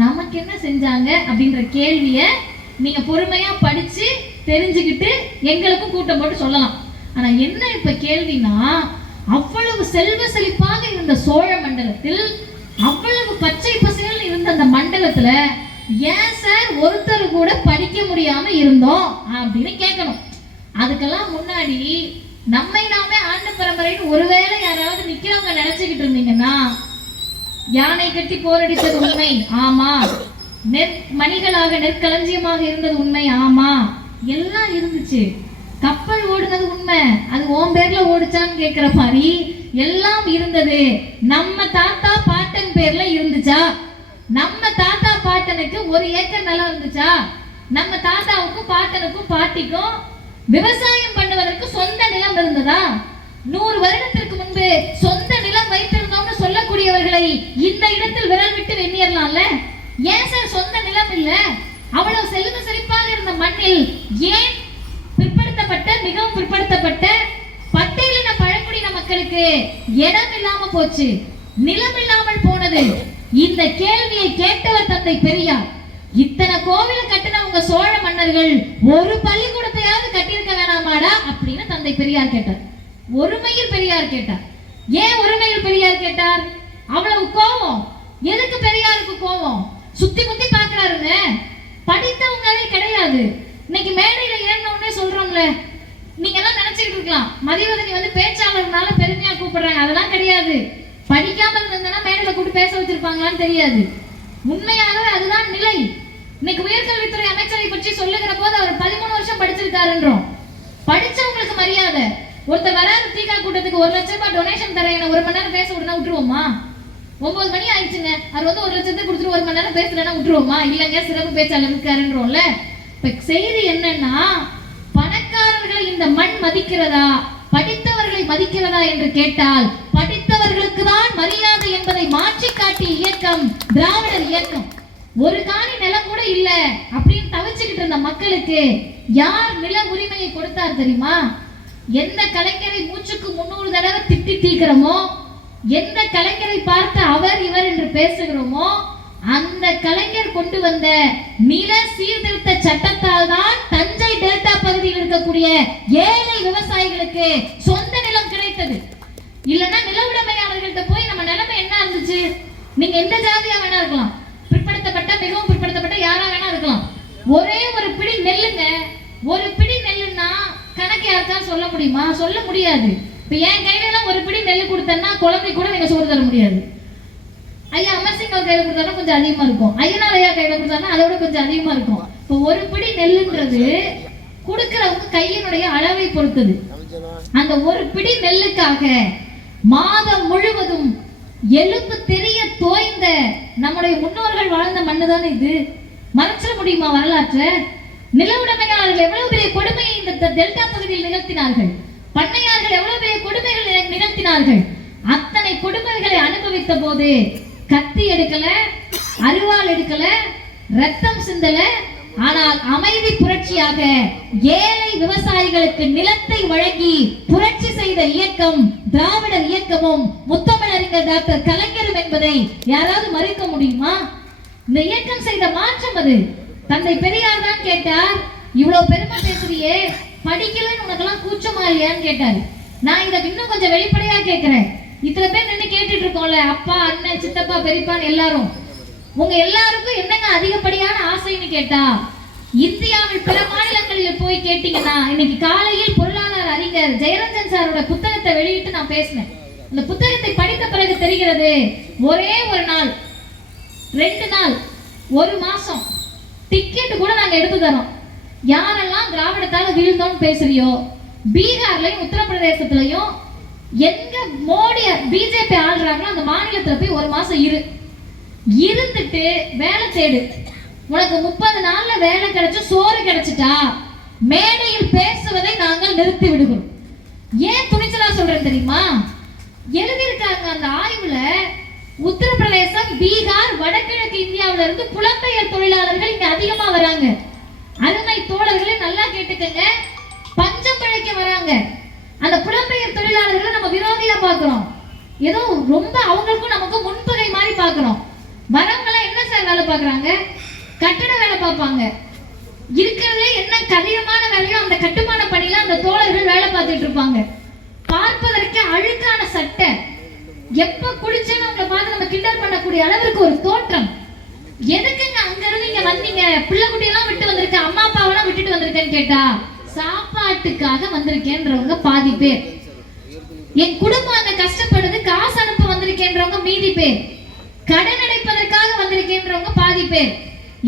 நமக்கு என்ன செஞ்சாங்க அப்படின்ற கேள்விய நீங்க பொறுமையா படிச்சு தெரிஞ்சுக்கிட்டு எங்களுக்கும் கூட்டம் போட்டு சொல்லலாம். ஆனா என்ன இப்ப கேள்வினா, அவ்வளவு செல்வ செழிப்பாக இருந்த சோழ மண்டலத்தில், அவ்வளவு பச்சை பசையில் இருந்த அந்த மண்டலத்துல ஏன் சார் ஒருத்தர் கூட படிக்க முடியாம இருந்தோம் அப்படின்னு கேட்கணும். அதுக்கெல்லாம் முன்னாடி நம்மை நாமே ஆண்ட பரம்பரைன்னு ஒருவேளை யாராவது நிக்கிறவங்க நினைச்சுக்கிட்டு இருந்தீங்கன்னா, யானை கட்டி போரடித்தது உண்மை, ஆமா. மணிகளாக நெற்களஞ்சியமாக இருந்தது உண்மை, ஆமா. எல்லாம் இருந்துச்சு. கப்பல் ஓடுனது உண்மை, அது ஓம் பேர்ல ஓடுச்சான்னு கேட்கிற மாதிரி எல்லாம் இருந்தது. நம்ம தாத்தா பாட்டன் பேர்ல இருந்துச்சா? நம்ம தாத்தா பாட்டனுக்கு 1 ஏக்கர் நிலம் இருந்துச்சா? நம்ம தாத்தாவுக்கும் பாட்டனுக்கும் பாட்டிக்கும் விவசாயம் பண்ணுவதற்கு சொந்த நிலம் இருந்ததா? 100 வருடத்திற்கு முன்பு சொந்த நிலம் வைத்திருந்தோம்னு சொல்லக்கூடியவர்களை இந்த இடத்தில் விரல் விட்டு எண்ணிடலாம்ல. ஏன் சார் சொந்த நிலம் இல்ல? அவ்வளவு செல்வ செழிப்பாக இருந்த மண்ணில் ஏன் பிற்படுத்தப்பட்ட, மிகவும் பிற்படுத்தப்பட்ட பட்டியலின பழங்குடியின மக்களுக்கு இடம் இல்லாம போச்சு, நிலம் இல்லாமல் போனது? இந்த கேள்வியை கேட்டவர் தந்தை பெரியார். இத்தனை கோவிலை கட்டினவங்க சோழ மன்னர்கள் ஒரு பள்ளிக்கூடத்தையாவது கட்டியிருக்க வேணாமாடா அப்படின்னு தந்தை பெரியார் கேட்டார். ஒருமையில் பெரியார் கேட்டார். ஏன் ஒருமையில் பெரியார் கேட்டார்? அவ்வளவு கோபம். எதுக்கு பெரியாருக்கு கோபம்? சுத்தி முத்தி பாக்குறாருங்க. படித்தவங்களே கிடையாது. இன்னைக்கு மேடையில ஏறினோடனே சொல்றோம்ல, நீங்க எல்லாம் நினைச்சுக்கிட்டு இருக்கலாம் மதிவதனி வந்து பேச்சாளர்னால பெருமையா கூப்பிடுறாங்க. அதெல்லாம் கிடையாது. படிக்காம இருந்ததுன்னா மேடையில கூப்பிட்டு பேச வச்சிருப்பாங்களான்னு தெரியாது. உண்மையாகவே அதுதான் நிலை. இன்னைக்கு உயர்கல்வித்துறை அமைச்சரை பற்றி சொல்லுகிற போது அவர் 13 வருஷம் படிச்சிருக்காருன்றோம். படிச்சவங்களுக்கு மரியாதை. ஒருத்தர் வராது தீகா கூட்டத்துக்கு 1 லட்சம் ரூபாய் டொனேஷன் தரேன், 1 மணி நேரம் பேச விடுனா விட்டுருவோமா? 9 மணி ஆயிடுச்சுங்க, அவர் வந்து 1 லட்சத்தை கொடுத்துட்டு 1 மணி நேரம் பேசலன்னா விட்டுருவோமா? இல்லைங்க, சிறப்பு பேச்சாளர் இருக்காருன்றோம்ல. இப்ப செய்தி என்னன்னா, பணக்காரர்களை இந்த மண் மதிக்கிறதா, படித்தவர்களை மதிக்கிறதா என்று கேட்டால் படித்தவர்களுக்கு தான் மரியாதை என்பதை மாற்றி காட்டிய இயக்கம் திராவிடர் இயக்கம். ஒரு காணி நிலம் கூட இல்ல அப்படின்னு தவிச்சுக்கிட்டு இருந்த மக்களுக்கு யார் நில உரிமையை கொடுத்தார் தெரியுமா? எந்த கலைஞரை மூச்சுக்கு 300 தடவை திட்டி தீக்கிறோமோ, எந்த கலைஞரை பார்த்து அவர் இவர் என்று பேசுகிறோமோ, அந்த கலைஞர் கொண்டு வந்த நில சீர்திருத்த சட்டத்தால் தான் தஞ்சை டெல்டா பகுதியில் இருக்கக்கூடிய ஏழை விவசாயிகளுக்கு சொந்த நிலம் கிடைத்தது. இல்லைன்னா நில உடைமையாளர்கள்ட்ட போய் நம்ம நிலைமை என்ன நீங்க எந்த ஜாதியா வேணா இருக்கலாம், பிற்படுத்தப்பட்ட மிகவும் பிற்படுத்தப்பட்ட யாரா வேணா இருக்கலாம். ஒரே ஒரு பிடி நெல்லுங்க, ஒரு பிடி நெல்லுன்னா கணக்கு யாருக்கா சொல்ல முடியுமா? சொல்ல முடியாது. இப்ப என் கையில எல்லாம் ஒரு பிடி நெல் கொடுத்தேன்னா குழந்தை கூட நீங்க சோறு தர முடியாது. ஐயா அமர்சிங் கையில கொடுத்தா கொஞ்சம் அதிகமா இருக்கும், ஐயனார் ஐயா கையில கொடுத்தா அதோட கொஞ்சம் அதிகமா இருக்கும். இப்போ ஒரு பிடி நெல்லுன்றது கொடுக்கிறவங்க கையினுடைய அளவை பொறுத்தது. அந்த ஒரு பிடி நெல்லுக்காக மாதம் முழுவதும் எலும்பு தெரிய தோய்ந்த நம்முடைய முன்னோர்கள் வாழ்ந்த மண்ணு தானே இது. மறைச்சிட முடியுமா வரலாற்றை? நில உடைமையாளர்கள் எவ்வளவு பெரிய கொடுமையை இந்த டெல்டா பகுதியில் நிகழ்த்தினார்கள், பண்ணையார்கள் எவ்வளவு பெரிய கொடுமைகள் நிகழ்த்தினார்கள். அத்தனை கொடுமைகளை அனுபவித்த போது கத்தி எடுக்கல, அருவாள் எடுக்கல, ரத்தம் சிந்தல. ஆனால் அமைதி புரட்சியாக ஏழை விவசாயிகளுக்கு நிலத்தை வழங்கி புரட்சி செய்த இயக்கம் திராவிடர் இயக்கமும் முத்தமிழறிஞர் டாக்டர் கலைஞரும் என்பதை யாராவது மறுக்க முடியுமா? இந்த இயக்கம் செய்த மாற்றம் அது. தந்தை பெரியார் தான் கேட்டார், இவ்வளவு பெருமை பேசுறியே, படிக்கலன்னு உனக்கெல்லாம் கூச்சமா இல்லையான்னு கேட்டாரு. நான் இதை இன்னும் கொஞ்சம் வெளிப்படையா கேட்கிறேன். இத்தனை பேர் நின்று கேட்டுட்டு இருக்கோம்ல, அப்பா அண்ணன் சித்தப்பா பெரியப்பான்னு எல்லாரும், உங்க எல்லாருக்கும் என்னங்க அதிகப்படியான ஆசைன்னு கேட்டா, இந்தியாவில் பிற மாநிலங்களில் போய் கேட்டீங்கன்னா, இன்னைக்கு காலையில் பொருளாதார அறிஞர் ஜெயரஞ்சன் சாரோட புத்தகத்தை வெளியிட்டு நான் பேசினேன். அந்த புத்தகத்தை படித்த பிறகு தெரிகிறது, ஒரே ஒரு நாள், 2 நாள், 1 மாசம் டிக்கெட் கூட நாங்க எடுத்து தரோம். யாரெல்லாம் திராவிடத்தால வீழ்ந்தோன்னு பேசுறியோ, பீகார்லயும் உத்தரப்பிரதேசத்திலையும் எங்க மோடி பிஜேபி ஆள்றாங்களோ அந்த மாநிலத்துல போய் 1 மாசம் இருந்துட்டு வேலை தேடு. உனக்கு 30 நாள்ல வேலை கிடைச்சு சோறு கிடைச்சிட்டா மேடையில் பேசுவதை நாங்கள் நிறுத்தி விடுகிறோம். ஏன் துணிச்சலா சொல்றேன் தெரியுமா? எழுதியிருக்காங்க அந்த ஆய்வுல, உத்தரப்பிரதேசம், பீகார், வடகிழக்கு இந்தியாவில இருந்து புலம்பெயர் தொழிலாளர்கள் இங்க அதிகமா வராங்க. அருமை தோழர்களே நல்லா கேட்டுக்கங்க, பஞ்சம் பிழைக்க வராங்க. அந்த புலம்பெயர் தொழிலாளர்களை நம்ம விரோதியா பாக்குறோம், ஏதோ ரொம்ப அவங்களுக்கும் நமக்கு முன்பகை மாதிரி பாக்குறோம். வரவங்களாம் என்ன சார் வேலை பாக்குறாங்க? கட்டட வேலை பார்ப்பாங்க. இருக்கிறதுலே என்ன கடினமான வேலையோ அந்த கட்டுமான பணியில அந்த தோழர்கள் வேலை பார்த்துட்டு இருப்பாங்க. பார்ப்பதற்கு அழுக்கான சட்டை, எப்ப குளிச்சேன்னு அவங்களை பார்த்து நம்ம கிண்டல் பண்ணக்கூடிய அளவிற்கு ஒரு தோற்றம். எதுக்குங்க அங்க இருந்து இங்க வந்தீங்க? பிள்ளை குட்டியெல்லாம் விட்டு வந்திருக்கேன், அம்மா அப்பாவெல்லாம் விட்டுட்டு வந்திருக்கேன்னு கேட்டா, சாப்பாட்டுக்காக வந்திருக்கேன்றவங்க பாதி பேர். என் குடும்பம் அங்க கஷ்டப்படுது, காசு அனுப்ப வந்திருக்கேன்றவங்க மீதி பேர். கடன் அடைப்பதற்காக வந்திருக்கேன்றவங்க பாதி பேர்.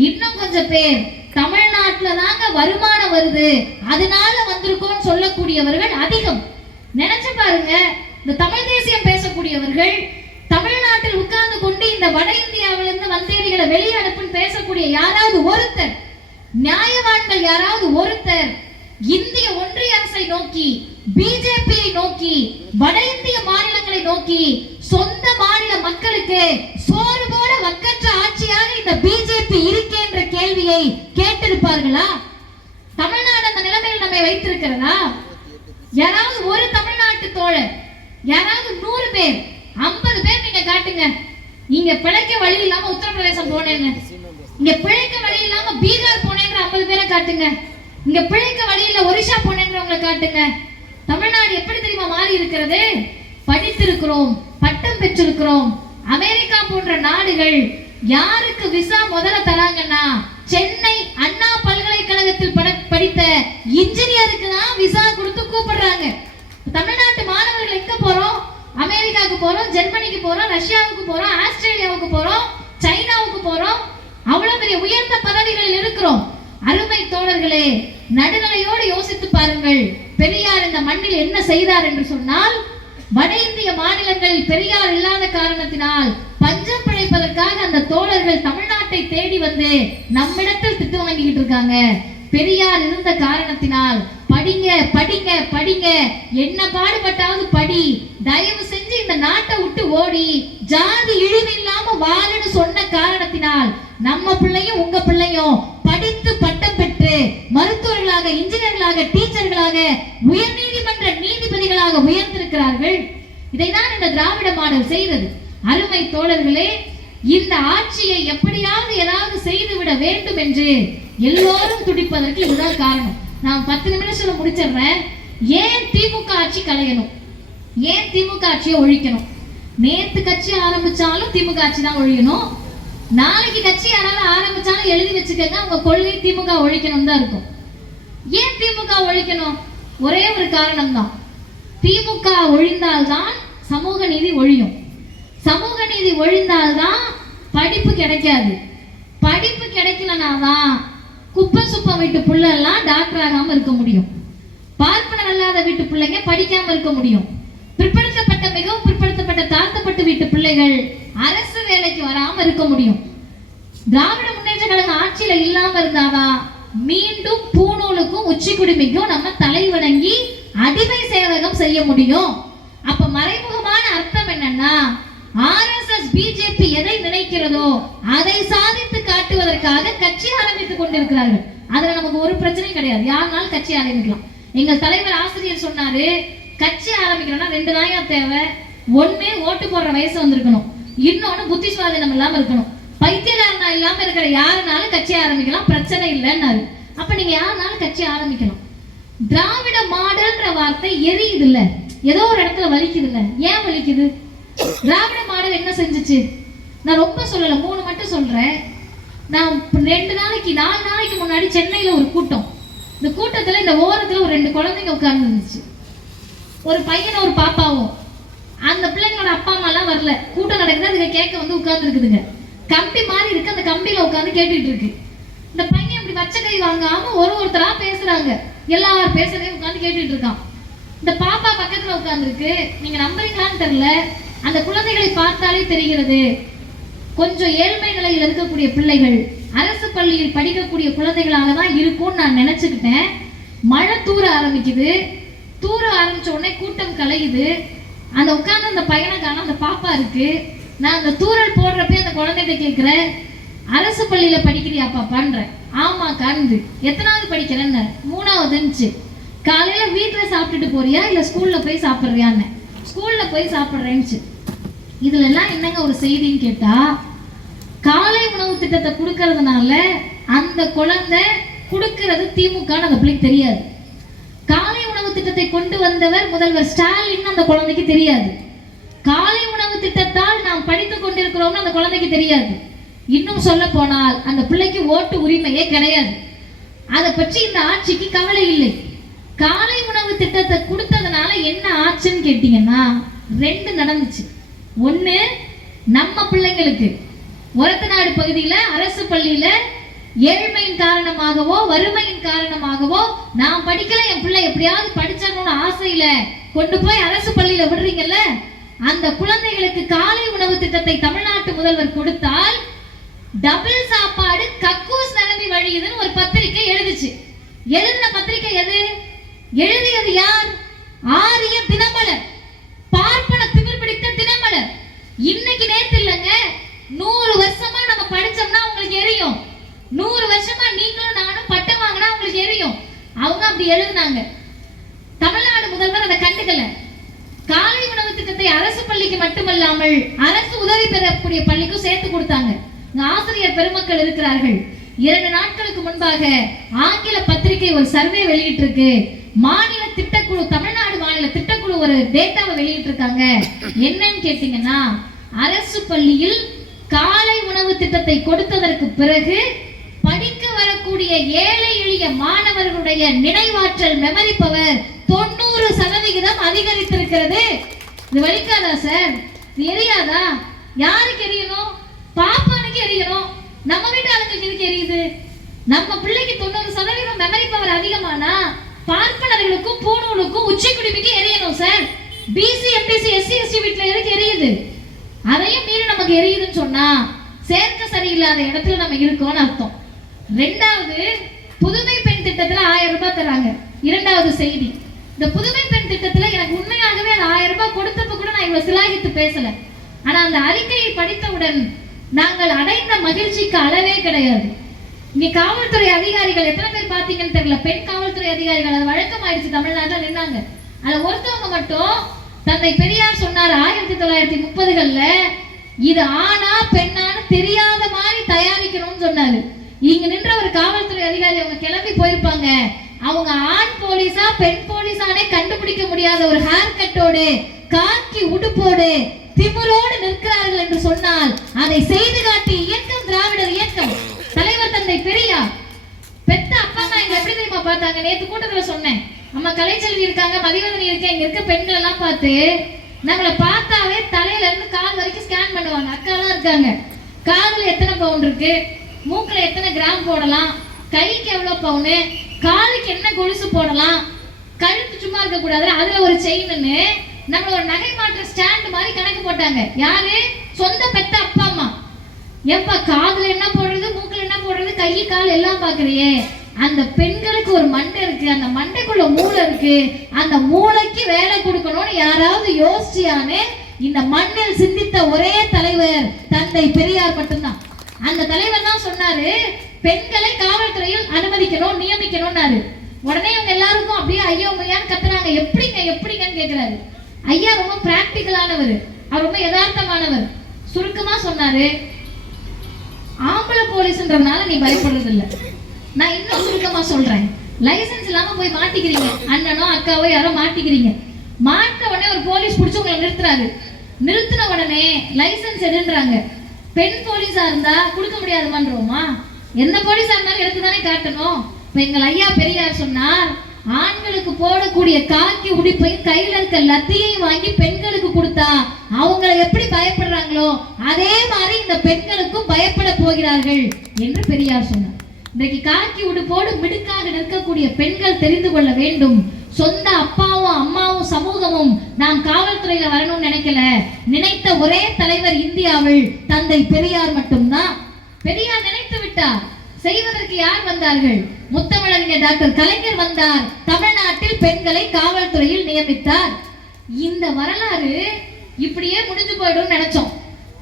இன்னும் கொஞ்சம் பேர் தமிழ்நாட்டுல தாங்க வருமானம் வருது அதனால வந்திருக்கோம் சொல்லக்கூடியவர்கள் அதிகம். நினைச்சு பாருங்க, இந்த தமிழ் தேசியம் பேசக்கூடியவர்கள் தமிழ்நாட்டில் உட்கார்ந்து கொண்டு இந்த வட இந்தியாவிலிருந்து வந்தேரிகளை வெளியே அனுப்புன்னு பேசக்கூடிய யாராவது ஒருத்தர், நியாயவான்கள் யாராவது ஒருத்தர் இந்திய ஒன்றிய அரசை நோக்கி, பிஜேபியை நோக்கி, வட இந்திய மாநிலங்களை நோக்கி, சொந்த மாநில மக்களுக்கு சோறு போட வக்கற்ற ஆட்சியாக இந்த பிஜேபி இருக்கின்ற கேள்வியை கேட்டிருப்பார்களா? தமிழ்நாடு அந்த நிலைமையில் நம்மை வைத்திருக்கிறதா? யாராவது ஒரு தமிழ்நாட்டு தோழர், யாராவது 100 பேர், 50 பேர் நீங்க காட்டுங்க, இங்க பிழைக்க வழி இல்லாம உத்தரப்பிரதேசம் போனேன்னு, இங்க பிழைக்க வழி இல்லாம பீகார் போனேங்கிற 50 பேரை காட்டுங்க, இங்க பிழைக்க வழியில ஒரிஷா போனேங்கிறவங்களை காட்டுங்க. தமிழ்நாடு எப்படி தெரியுமா மாறி இருக்கிறது? படித்திருக்கிறோம், பட்டம் பெற்றிருக்கிறோம். அமெரிக்கா போன்ற நாடுகள் யாருக்கு விசா முதல்ல தராங்கன்னா, சென்னை அண்ணா பல்கலைக்கழகத்தில் படித்த இன்ஜினியருக்கு தான் விசா கொடுத்து கூப்பிடுறாங்க. தமிழ்நாட்டு மாணவர்கள் எங்க போறோம்? அமெரிக்காவுக்கு போறோம், ஜெர்மனிக்கு போறோம், ரஷ்யாவுக்கு போறோம், ஆஸ்திரேலியாவுக்கு போறோம், சைனாவுக்கு போறோம். அவ்வளவு பெரிய உயர்ந்த பதவிகளில் இருக்கிறோம். அருமை தோழர்களே, நடுநிலையோடு யோசித்து பாருங்கள். பெரியார் இந்த மண்ணில் என்ன செய்தார் என்று சொன்னால், வட இந்திய மாநிலங்களில் பெரியார் இல்லாத காரணத்தினால் பஞ்சம் பிழைப்பதற்காக அந்த தோழர்கள் தமிழ்நாட்டை தேடி வந்து நம்மிடத்தில் திட்டு வாங்கிக்கிட்டு இருக்காங்க. பெரியார் இருந்த காரணத்தினால் படிங்க படிங்க படிங்க, என்ன பாடுபட்டாவது படி, தயவு செஞ்சு இந்த நாட்டை விட்டு ஓடி ஜாதி இழிவு இல்லாம வாழுன்னு சொன்ன காரணத்தினால் நம்ம பிள்ளையும் உங்க பிள்ளையும் படித்து பட்டம் பெற்று மருத்துவர்களாக, இன்ஜினியர்களாக, டீச்சர்களாக, உயர் நீதிமன்ற நீதிபதிகளாக உயர்ந்திருக்கிறார்கள். இதைதான் இந்த திராவிட மாடல் செய்தது. அருமை தோழர்களே, இந்த ஆட்சியை எப்படியாவது ஏதாவது செய்துவிட வேண்டும் என்று எல்லோரும் துடிப்பதற்கு இதுதான் காரணம். நான் 10 நிமிஷத்துல முடிச்சிடுறேன். ஏன் திமுக ஆட்சி கலையணும்? ஏன் திமுக ஆட்சியை ஒழிக்கணும்? நேத்து கட்சி ஆரம்பிச்சாலும் திமுக ஆட்சி தான் ஒழியணும், நாளைக்கு கட்சி யாராவது ஆரம்பிச்சாலும் எழுதி வச்சுக்கங்க அவங்க கொள்கை திமுக ஒழிக்கணும் தான் இருக்கும். ஏன் திமுக ஒழிக்கணும்? ஒரே ஒரு காரணம் தான். திமுக ஒழிந்தால்தான் சமூக நீதி ஒழியும். சமூக நீதி ஒழிந்தால்தான் படிப்பு கிடைக்காது. படிப்பு கிடைக்கலனாதான் குப்பை சுப்பம் வீட்டு பிள்ளைலாம் டாக்டர் ஆகாம இருக்க முடியும். பார்ப்பனர் அல்லாத வீட்டு பிள்ளைங்க படிக்காம இருக்க முடியும். பிற்படுத்தப்பட்ட மிகவும் பிற்படுத்தப்பட்ட தாழ்த்தப்பட்ட வீட்டு பிள்ளைகள் அரசு வேலைக்கு வராம இருக்க முடியும். திராவிட முன்னேற்ற கழக ஆட்சியில இல்லாம இருந்தாதான் மீண்டும் பூணூலுக்கும் உச்சி குடிமைக்கும் நம்ம தலை வணங்கி அடிமை சேவகம் செய்ய முடியும். அப்ப மறைமுகமான அர்த்தம் என்னன்னா, ஆர்எஸ்எஸ் பிஜேபி எதை நினைக்கிறதோ அதை சாதித்து காட்டுவதற்காக கட்சி ஆரம்பித்துக் கொண்டிருக்கிறார்கள். அதுல நமக்கு ஒரு பிரச்சனையும் கிடையாது, யாருனாலும் கட்சி ஆரம்பிக்கலாம். எங்கள் தலைவர் ஆசிரியர் சொன்னாரு, கட்சி ஆரம்பிக்கணும்னா 2 நாயா தேவை. ஒண்ணு ஓட்டு போடுற வயசு வந்திருக்கணும், இன்னொன்னு புத்திசுவாதீனம் இல்லாம இருக்கணும். பைத்தியகாரனா இல்லாம இருக்கிற யாருனாலும் கட்சி ஆரம்பிக்கலாம், பிரச்சனை இல்லைன்னாரு. அப்ப நீங்க யாருனாலும் கட்சி ஆரம்பிக்கலாம். திராவிட மாடல்ன்ற வார்த்தை எரியுது இல்ல, ஏதோ ஒரு இடத்துல வலிக்குது இல்ல. ஏன் வலிக்குது? திராவிட மாடல் என்ன செஞ்சுச்சு? நான் ரொம்ப சொல்லல, 3 மட்டும் சொல்றேன். நான் 4 நாளைக்கு முன்னாடி சென்னையில ஒரு கூட்டம். இந்த கூட்டத்துல இந்த ஓரத்துல ஒரு 2 குழந்தைங்க உட்கார்ந்து இருந்துச்சு, ஒரு பையன் ஒரு பாப்பாவும். அந்த பிள்ளைங்களோட அப்பா அம்மா எல்லாம் வரல, கூட்டம் நடக்குது, அதுக்கு கேட்க வந்து உட்கார்ந்து இருக்குதுங்க. கம்பி மாதிரி இருக்கு, அந்த கம்பியில உட்கார்ந்து கேட்டுட்டு இருக்கு. இந்த பையன் இப்படி பச்சை கை வாங்காம ஒருத்தரா பேசுறாங்க, எல்லாரும் பேசுறதையும் உட்கார்ந்து கேட்டுட்டு இருக்கான். இந்த பாப்பா பக்கத்துல உட்கார்ந்து இருக்கு. நீங்க நம்புறீங்களான்னு தெரியல, அந்த குழந்தைகளை பார்த்தாலே தெரிகிறது கொஞ்சம் ஏழ்மை நிலையில் இருக்கக்கூடிய பிள்ளைகள், அரசு பள்ளியில் படிக்கக்கூடிய குழந்தைகளாக தான் இருக்கும்னு நான் நினைச்சுக்கிட்டேன். மழை தூர ஆரம்பிக்குது, தூர ஆரம்பிச்ச உடனே கூட்டம் கலையுது. அந்த உட்கார்ந்து அந்த பையனை காண அந்த பாப்பா இருக்கு. நான் அந்த தூரல் போடுறப்ப அந்த குழந்தைகிட்ட கேட்கிறேன், அரசு பள்ளியில படிக்கிறியா பாப்பான்ற? ஆமா காணுது. எத்தனாவது படிக்கிறேன்னு? 3ஆவதுன்னு. காலையில வீட்டுல சாப்பிட்டுட்டு போறியா இல்ல ஸ்கூல்ல போய் சாப்பிடுறியான்னு? ஸ்கூல்ல போய் சாப்பிடுறேன்னு. இதுல எல்லாம் என்னங்க ஒரு செய்தின்னு கேட்டா, காலை உணவு திட்டத்தை கொடுக்கறதுனால அந்த குழந்தை கொடுக்கிறது திமுக அந்த பிள்ளைக்கு தெரியாது. காலை உணவு திட்டத்தை கொண்டு வந்தவர் முதல்வர் ஸ்டாலின் அந்த குழந்தைக்கு தெரியாது. காலை உணவு திட்டத்தால் நாம் படித்துக் கொண்டிருக்கிறோம்னு அந்த குழந்தைக்கு தெரியாது. இன்னும் சொல்ல போனால் அந்த பிள்ளைக்கு ஓட்டு உரிமையே கிடையாது. அதை பற்றி இந்த ஆட்சிக்கு கவலை இல்லை. காலை உணவு திட்டத்தை கொடுத்ததுனால என்ன ஆச்சுன்னு கேட்டீங்கன்னா 2 நடந்துச்சு. ஒண்ணு, நம்ம பிள்ளைங்களுக்கு ஒரத்தநாடு பகுதியில அரசு பள்ளியில ஏழ்மையின் காரணமாகவோ வறுமையின் காரணமாகவோ நான் படிக்கல, என் பிள்ளை எப்படியாவது படிச்சணும்னு ஆசையில கொண்டு போய் அரசு பள்ளியில விடுறீங்கல்ல, அந்த குழந்தைகளுக்கு காலை உணவு திட்டத்தை தமிழ்நாட்டு முதல்வர் கொடுத்தால் டபுள் சாப்பாடு கக்கூஸ் நிரம்பி வழியுதுன்னு ஒரு பத்திரிகை எழுதுச்சு. எழுதின பத்திரிகை எது? எழுதியது யார்? ஆரிய தினமலர், பார்ப்பன திமிர் பிடித்த தினமலர். இன்னைக்கு நேத்து இல்லங்க, 100 வருஷமா நம்ம படிச்சோம்னா உங்களுக்கு எரியும். 100 வருஷமா நீங்களும் நானும் பட்டம் வாங்கினா உங்களுக்கு எரியும். அவங்க அப்படி எழுதினாங்க. தமிழ்நாடு முதல்வர் அதை கண்டுக்கல. காலை உணவு திட்டத்தை அரசு பள்ளிக்கு மட்டுமல்லாமல் அரசு உதவி பெறக்கூடிய பள்ளிக்கும் சேர்த்து கொடுத்தாங்க. ஆசிரியர் பெருமக்கள் இருக்கிறார்கள். 2 நாட்களுக்கு முன்பாக ஆங்கில பத்திரிகை ஒரு சர்வே வெளியிட்டிருக்கு. மாநில திட்டக்குழு, தமிழ்நாடு மாநில திட்டக்குழு ஒரு டேட்டாவை வெளியிட்டு இருக்காங்க. என்னன்னு கேட்டீங்கன்னா, அரசு பள்ளியில் காலை உணவு திட்டத்தை கொடுத்ததற்கு பிறகு படிக்க வரக்கூடிய ஏழை எளிய மாணவர்களுடைய நினைவாற்றல் மெமரி பவர் 90% அதிகரித்திருக்கிறது. இது வலிக்காதா சார்? இது எரியாதா? யாருக்கு எரியணும்? பாப்பானுக்கு எரியணும். நம்ம வீட்டு ஆளுங்களுக்கு எதுக்கு எரியுது? நம்ம பிள்ளைக்கு 90% மெமரி பவர் அதிகமானா பார்ப்பனர்களுக்கும் பூணூலுக்கும் உச்சி குடிமைக்கு எரியணும் sir. BC MBC SC ST வீட்டுல எதுக்கு எரியுது? அதையும் மீறி நமக்கு எரியுதுன்னு சொன்னா சேர்க்க சரியில்லாத இடத்துல நம்ம இருக்கோம்னு அர்த்தம். 2வது, புதுமை பெண் திட்டத்துல 1000 ரூபாய் தராங்க. 2வது செய்தி, இந்த புதுமை பெண் திட்டத்துல எனக்கு உண்மையாகவே அந்த 1000 ரூபாய் கொடுத்தப்ப கூட நான் இவ்வளவு சிலாகித்து பேசல. ஆனா அந்த அறிக்கையை படித்தவுடன் நாங்கள் அடைந்த மகிழ்ச்சிக்கு அளவே கிடையாது. இங்க காவல்துறை அதிகாரிகள் எத்தனை பேர் பாத்தீங்கன்னு தெரியல, பெண் காவல்துறை அதிகாரிகள், அது வழக்கமாயிடுச்சு தமிழ்நாட்டில் நின்னாங்க. அதுல ஒருத்தவங்க மட்டும் தந்தை பெரியார் சொன்னார் 1930கள்ல இது ஆனா பெண்ணான்னு தெரியாத மாதிரி தயாரிக்கணும்னு சொன்னாரு. இங்க நின்ற ஒரு காவல்துறை அதிகாரி அவங்க கிளம்பி போயிருப்பாங்க. அவங்க ஆண் போலீஸா பெண் போலீஸானே கண்டுபிடிக்க முடியாத ஒரு ஹேர் கட்டோடு, காக்கி உடுப்போடு, திமிரோடு நிற்கிறார்கள் என்று சொன்னால் அதை செய்து காட்டிய இயக்கம் திராவிடர் இயக்கம். தலைவர் தந்தை பெரியார். பெத்த அப்பா அம்மா எங்க எப்படி தெரியுமா பார்த்தாங்க? நேத்து கூட்டத்துல சொன்னேன், அம்மா கலைச்செல்வி இருக்காங்க, மதிவதனி இருக்கேன், இங்க இருக்க பெண்கள் எல்லாம் பார்த்து நம்மளை பார்த்தாவே தலையில இருந்து கால் வரைக்கும் ஸ்கேன் பண்ணுவாங்க. அக்காலாம் இருக்காங்க, காதுல எத்தனை பவுன் இருக்கு, மூக்குல எத்தனை கிராம் போடலாம், கைக்கு எவ்வளவு பவுனு, காலுக்கு என்ன கொலுசு போடலாம், கழுத்து சும்மா இருக்க கூடாது, அதுல ஒரு செயின்னு நம்மள ஒரு நகை மாற்ற ஸ்டாண்ட் மாதிரி கணக்கு போட்டாங்க. யாரு? சொந்த பெத்த அப்பா அம்மா. எப்ப காதுல என்ன போடுறது, மூக்குல என்ன போடுறது, கை கால் எல்லாம் பாக்குறியே. அந்த பெண்களுக்கு ஒரு மண்டை இருக்கு, அந்த மண்டைக்குள்ள மூளை இருக்கு, அந்த மூளைக்கு வேலை கொடுக்கணும்னு யாராவது யோசிச்சியானே? இந்த மண்ணில் சிந்தித்த ஒரே தலைவர் தந்தை பெரியார் மட்டும்தான். அந்த தலைவர் தான் சொன்னாரு, பெண்களை காவல்துறையில் அனுமதிக்கணும், நியமிக்கணும்னாரு. உடனே இவங்க எல்லாருக்கும் அப்படியே ஐயோ மையான்னு கத்துறாங்க. எப்படிங்கன்னு கேட்கிறாரு. ஐயா ரொம்ப பிராக்டிக்கலானவர், அவர் ரொம்ப யதார்த்தமானவர். சுருக்கமா சொன்னாரு, ஆம்பளை போலீஸ்ன்றதுனால நீ பயப்படுறது இல்ல. நான் இன்னும் சுருக்கமா சொல்றேன், லைசன்ஸ் இல்லாம போய் மாட்டிக்கிறீங்க, அண்ணனோ அக்காவோ யாரோ மாட்டிக்கிறீங்க. மாட்ட உடனே ஒரு போலீஸ் பிடிச்சி உங்களை நிறுத்துறாரு. நிறுத்தின உடனே லைசன்ஸ் எடுன்றாங்க. பெண் போலீஸா இருந்தா கொடுக்க முடியாதுமான்றோமா? எந்த போலீஸா இருந்தாலும் எடுத்து தானே காட்டணும். இப்ப எங்கள் ஐயா பெரியார் சொன்னார், ஆண்களுக்கு போடக்கூடிய காக்கி உடுப்பையும் கையில இருக்க லத்தியையும் வாங்கி பெண்களுக்கு கொடுத்தா அவங்களை எப்படி பயப்படுறாங்களோ அதே மாதிரி இந்த பெண்களுக்கும் பயப்பட போகிறார்கள் என்று பெரியார் சொன்னார். இன்றைக்கு காக்கி உடுப்போடு மிடுக்காக நிற்கக்கூடிய பெண்கள் தெரிந்து கொள்ள வேண்டும், சொந்த அப்பாவும் அம்மாவும் சமூகமும் நாம் காவல்துறையில வரணும்னு நினைக்கல. நினைத்த ஒரே தலைவர் இந்தியாவில் தந்தை பெரியார் மட்டும்தான். பெரியார் நினைத்து விட்டார், செய்வதற்கு யார் வந்தார்கள்? முத்தமிழறிஞர் டாக்டர் கலைஞர் வந்தார். தமிழ்நாட்டில் பெண்களை காவல்துறையில் நியமித்தார். இந்த வரலாறு இப்படியே முடிஞ்சு போயிடும் நினைச்சோம்.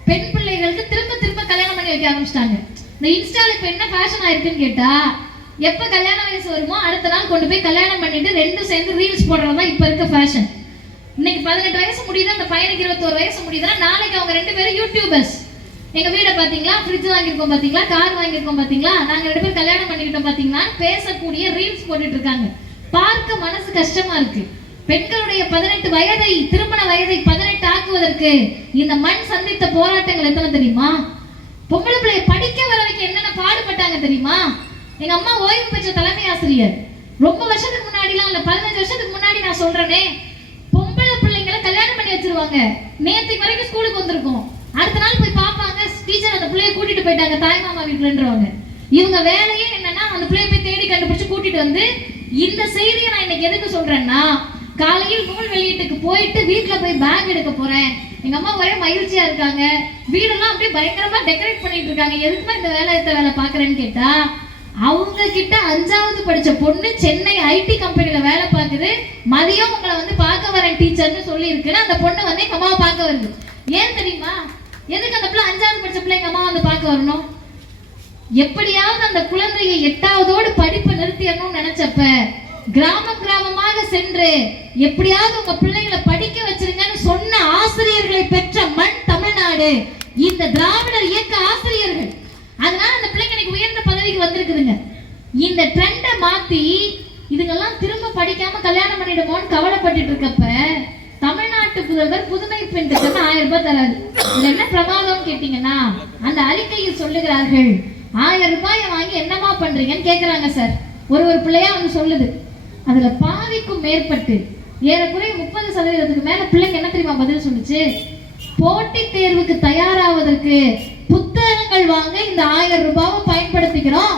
பெண் பிள்ளைகளுக்கு திரும்ப திரும்ப கல்யாணம் பண்ணி வைக்க ஆரம்பிச்சிட்டாங்க. இந்த இன்ஸ்டால இப்ப என்ன ஃபேஷன் ஆயிருக்குன்னு கேட்டா, எப்ப கல்யாண வயசு வருமோ அடுத்த நாள் கொண்டு போய் கல்யாணம் பண்ணிட்டு ரெண்டும் சேர்ந்து ரீல்ஸ் போடுறதுதான் இப்ப இருக்க ஃபேஷன். இன்னைக்கு 18 வயசு முடியுது, அந்த பையனுக்கு 21 வயசு முடியுதுன்னா நாளைக்கு அவங்க 2 பேரும் யூடியூபர்ஸ். எங்க வீட பாத்தீங்களா, ஃப்ரிட்ஜ் வாங்கியிருக்கோம் பாத்தீங்களா, கார் வாங்கியிருக்கோம் பாத்தீங்களா, நாங்க 2 பேரும் கல்யாணம் பண்ணிக்கிட்டோம் பாத்தீங்களா, பேசக்கூடிய ரீல்ஸ் போட்டுட்டு இருக்காங்க. பார்க்க மனசு கஷ்டமா இருக்கு. பெண்களுடைய 18 வயதை, திருமண வயதை 18 ஆக்குவதற்கு இந்த மண் சந்தித்த போராட்டங்கள் எத்தனை தெரியுமா? பொம்பளை பிள்ளைய படிக்க வர வைக்க என்னென்ன பாடுபட்டாங்க தெரியுமா? எங்க அம்மா ஓய்வு பெற்ற தலைமை ஆசிரியர். ரொம்ப வருஷத்துக்கு முன்னாடிலாம் இல்ல, 15 வருஷத்துக்கு முன்னாடி நான் சொல்றேனே, பொம்பளை பிள்ளைங்களை கல்யாணம் பண்ணி வச்சிருவாங்க. நேத்துக்கு வரைக்கும் ஸ்கூலுக்கு வந்திருக்கோம், அடுத்த நாள் போய் பாப்பாங்க, டீச்சர் அந்த பிள்ளைய கூட்டிட்டு போயிட்டாங்க தாய் மாமா வீட்டுலன்றவங்க. இவங்க வேலையே என்னன்னா அந்த பிள்ளைய போய் தேடி கண்டுபிடிச்சு கூட்டிட்டு வந்து. இந்த செய்தியை நான் இன்னைக்கு எதுக்கு சொல்றேன்னா, காலையில் நூல் வெளியீட்டுக்கு போயிட்டு வீட்டுல போய் பேக் எடுக்க போறேன். எங்க அம்மா ஒரே மகிழ்ச்சியா இருக்காங்க, வீடெல்லாம் அப்படியே பயங்கரமா டெக்கரேட் பண்ணிட்டு இருக்காங்க. எதுக்குமா இந்த வேலை பாக்குறேன்னு கேட்டா, அவங்க கிட்ட 5வது படிச்ச பொண்ணு சென்னை ஐடி கம்பெனில வேலை பார்க்குது. மதியம் உங்களை வந்து பார்க்க வரேன் டீச்சர்னு சொல்லி இருக்குன்னு அந்த பொண்ணு வந்து எங்க அம்மாவை பார்க்க வருது. ஏன் தெரியுமா? எதுக்கு அந்த பிள்ளை 5வது படிச்ச பிள்ளை எங்க அம்மா வந்து பார்க்க வரணும்? எப்படியாவது அந்த குழந்தையை 8வதோடு படிப்பை நிறுத்திடணும்னு நினைச்சப்ப கிராமமாக சென்று எப்படியாவது உங்க பிள்ளைகளை படிக்க வச்சிருங்கன்னு சொன்ன ஆசிரியர்களை பெற்ற மண் தமிழ்நாடு, இந்த திராவிடர் இயக்க ஆசிரியர்கள். அதனால அந்த பிள்ளைங்க இன்னைக்கு உயர்ந்த பதவிக்கு வந்திருக்குதுங்க. இந்த ட்ரெண்டை மாத்தி இதுங்கெல்லாம் திரும்ப படிக்காம கல்யாணம் பண்ணிடுமோன்னு கவலைப்பட்டு இருக்கப்ப தமிழ்நாட்டு புதல்வர் புதுமை பெண் திட்டம் 1000 ரூபாய் தராது. இது என்ன பிரமாதம் கேட்டீங்கன்னா, அந்த அறிக்கையில் சொல்லுகிறார்கள், 1000 ரூபாயை வாங்கி என்னமா பண்றீங்கன்னு கேட்கிறாங்க சார். ஒரு பிள்ளையா வந்து சொல்லுது. அதுல பாதிக்கும் மேற்பட்டு ஏறக்குறைய 30% மேல பிள்ளைங்க என்ன தெரியுமா பதில் சொல்லுச்சு? போட்டித் தேர்வுக்கு தயாராவதற்கு புத்தகங்கள் வாங்க இந்த 1000 ரூபாவை பயன்படுத்திக்கிறோம்.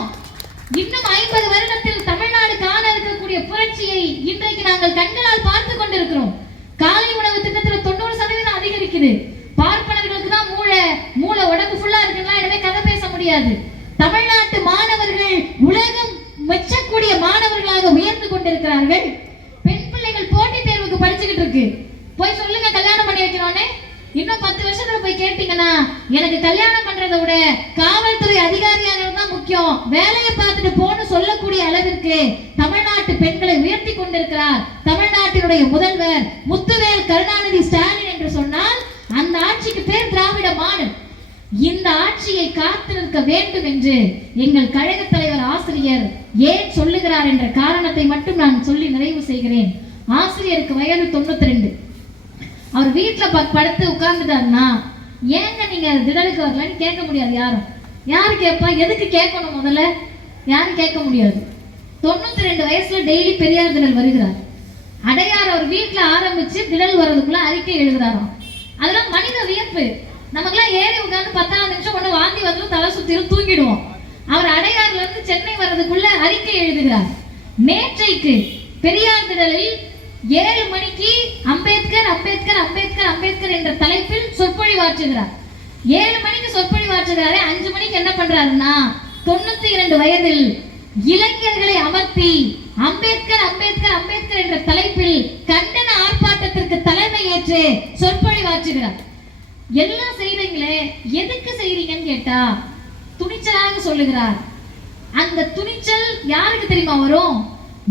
இன்னும் 50 வருடத்தில் தமிழ்நாடு காண இருக்கக்கூடிய புரட்சியை இன்றைக்கு நாங்கள் கண்களால் பார்த்து கொண்டிருக்கிறோம். காலை உணவு திட்டத்தில் 90% அதிகரிக்குது. பார்ப்பனர்களுக்கு தான் மூளை உடம்பு ஃபுல்லா இருக்குன்னா எனவே கதை பேச முடியாது. தமிழ்நாட்டு மாணவர்கள் உலகம் மெச்சக்கூடிய மாணவர்களாக உயர்ந்து கொண்டிருக்கிறார்கள். பெண் பிள்ளைகள் போட்டி தேர்வுக்கு படிச்சுக்கிட்டு இருக்கு. போய் சொல்லுங்க கல்யாணம் பண்ணி வைக்கணும்னு. இன்னும் 10 வருஷத்துல போய் கேட்டீங்கன்னா, எனக்கு கல்யாணம் பண்றதை விட காவல்துறை அதிகாரியாக தான் முக்கியம், வேலையை பார்த்துட்டு போன்னு சொல்லக்கூடிய அளவிற்கு தமிழ்நாட்டு பெண்களை உயர்த்தி கொண்டிருக்கிறார் தமிழ்நாட்டினுடைய முதல்வர் முத்துவேல் கருணாநிதி ஸ்டாலின் என்று சொன்னால் அந்த ஆட்சிக்கு பேர் திராவிட மாடல். இந்த ஆட்சியை காத்து நிற்க வேண்டும் என்று எங்கள் கழக தலைவர் ஆசிரியர் ஏன் சொல்லுகிறார் என்ற காரணத்தை மட்டும் நான் சொல்லி நிறைவு செய்கிறேன். ஆசிரியருக்கு வயது 92. அவர் வீட்டுல படுத்து உட்கார்ந்துட்டாருன்னா ஏங்க நீங்க திடலுக்கு வரலன்னு கேட்க முடியாது. யாரு கேட்பா? எதுக்கு கேட்கணும்? முதல்ல யாரும் கேட்க முடியாது. 92 வயசுல டெய்லி பெரியார் திடல் வருகிறார். அடையார் அவர் வீட்டுல ஆரம்பிச்சு திடல் வர்றதுக்குள்ள அறிக்கை எழுதுறாராம். அதெல்லாம் மனித வியப்பு. நமக்கெல்லாம் ஏறி உட்காந்து 10 நிமிஷம் ஒண்ணு வாந்தி வந்து தலை சுத்திரும் தூங்கிடுவோம். அவர் அடையாறுல இருந்து சென்னை வர்றதுக்குள்ள அறிக்கை எழுதுகிறார். நேற்றைக்கு பெரியார் திடலில் 7 மணிக்கு அம்பேத்கர் அம்பேத்கர் அம்பேத்கர் அம்பேத்கர் என்ற தலைப்பில் சொற்பொழிவாற்றுகிறார். 7 மணிக்கு சொற்பொழிவாற்றுகிறாரே, 5 மணிக்கு என்ன பண்றாருன்னா 92 வயதில் இளைஞர்களை அமர்த்தி அம்பேத்கர் அம்பேத்கர் அம்பேத்கர் என்ற தலைப்பில் கண்டன ஆர்ப்பாட்டத்திற்கு தலைமை ஏற்று சொற்பொழிவாற்றுகிறார். எல்லாம் செய்றீங்களே, எதுக்கு செய்றீங்கன்னு கேட்டா துணிச்சலாக சொல்லுகிறார். அந்த துணிச்சல் யாருக்கு தெரியுமா வரும்?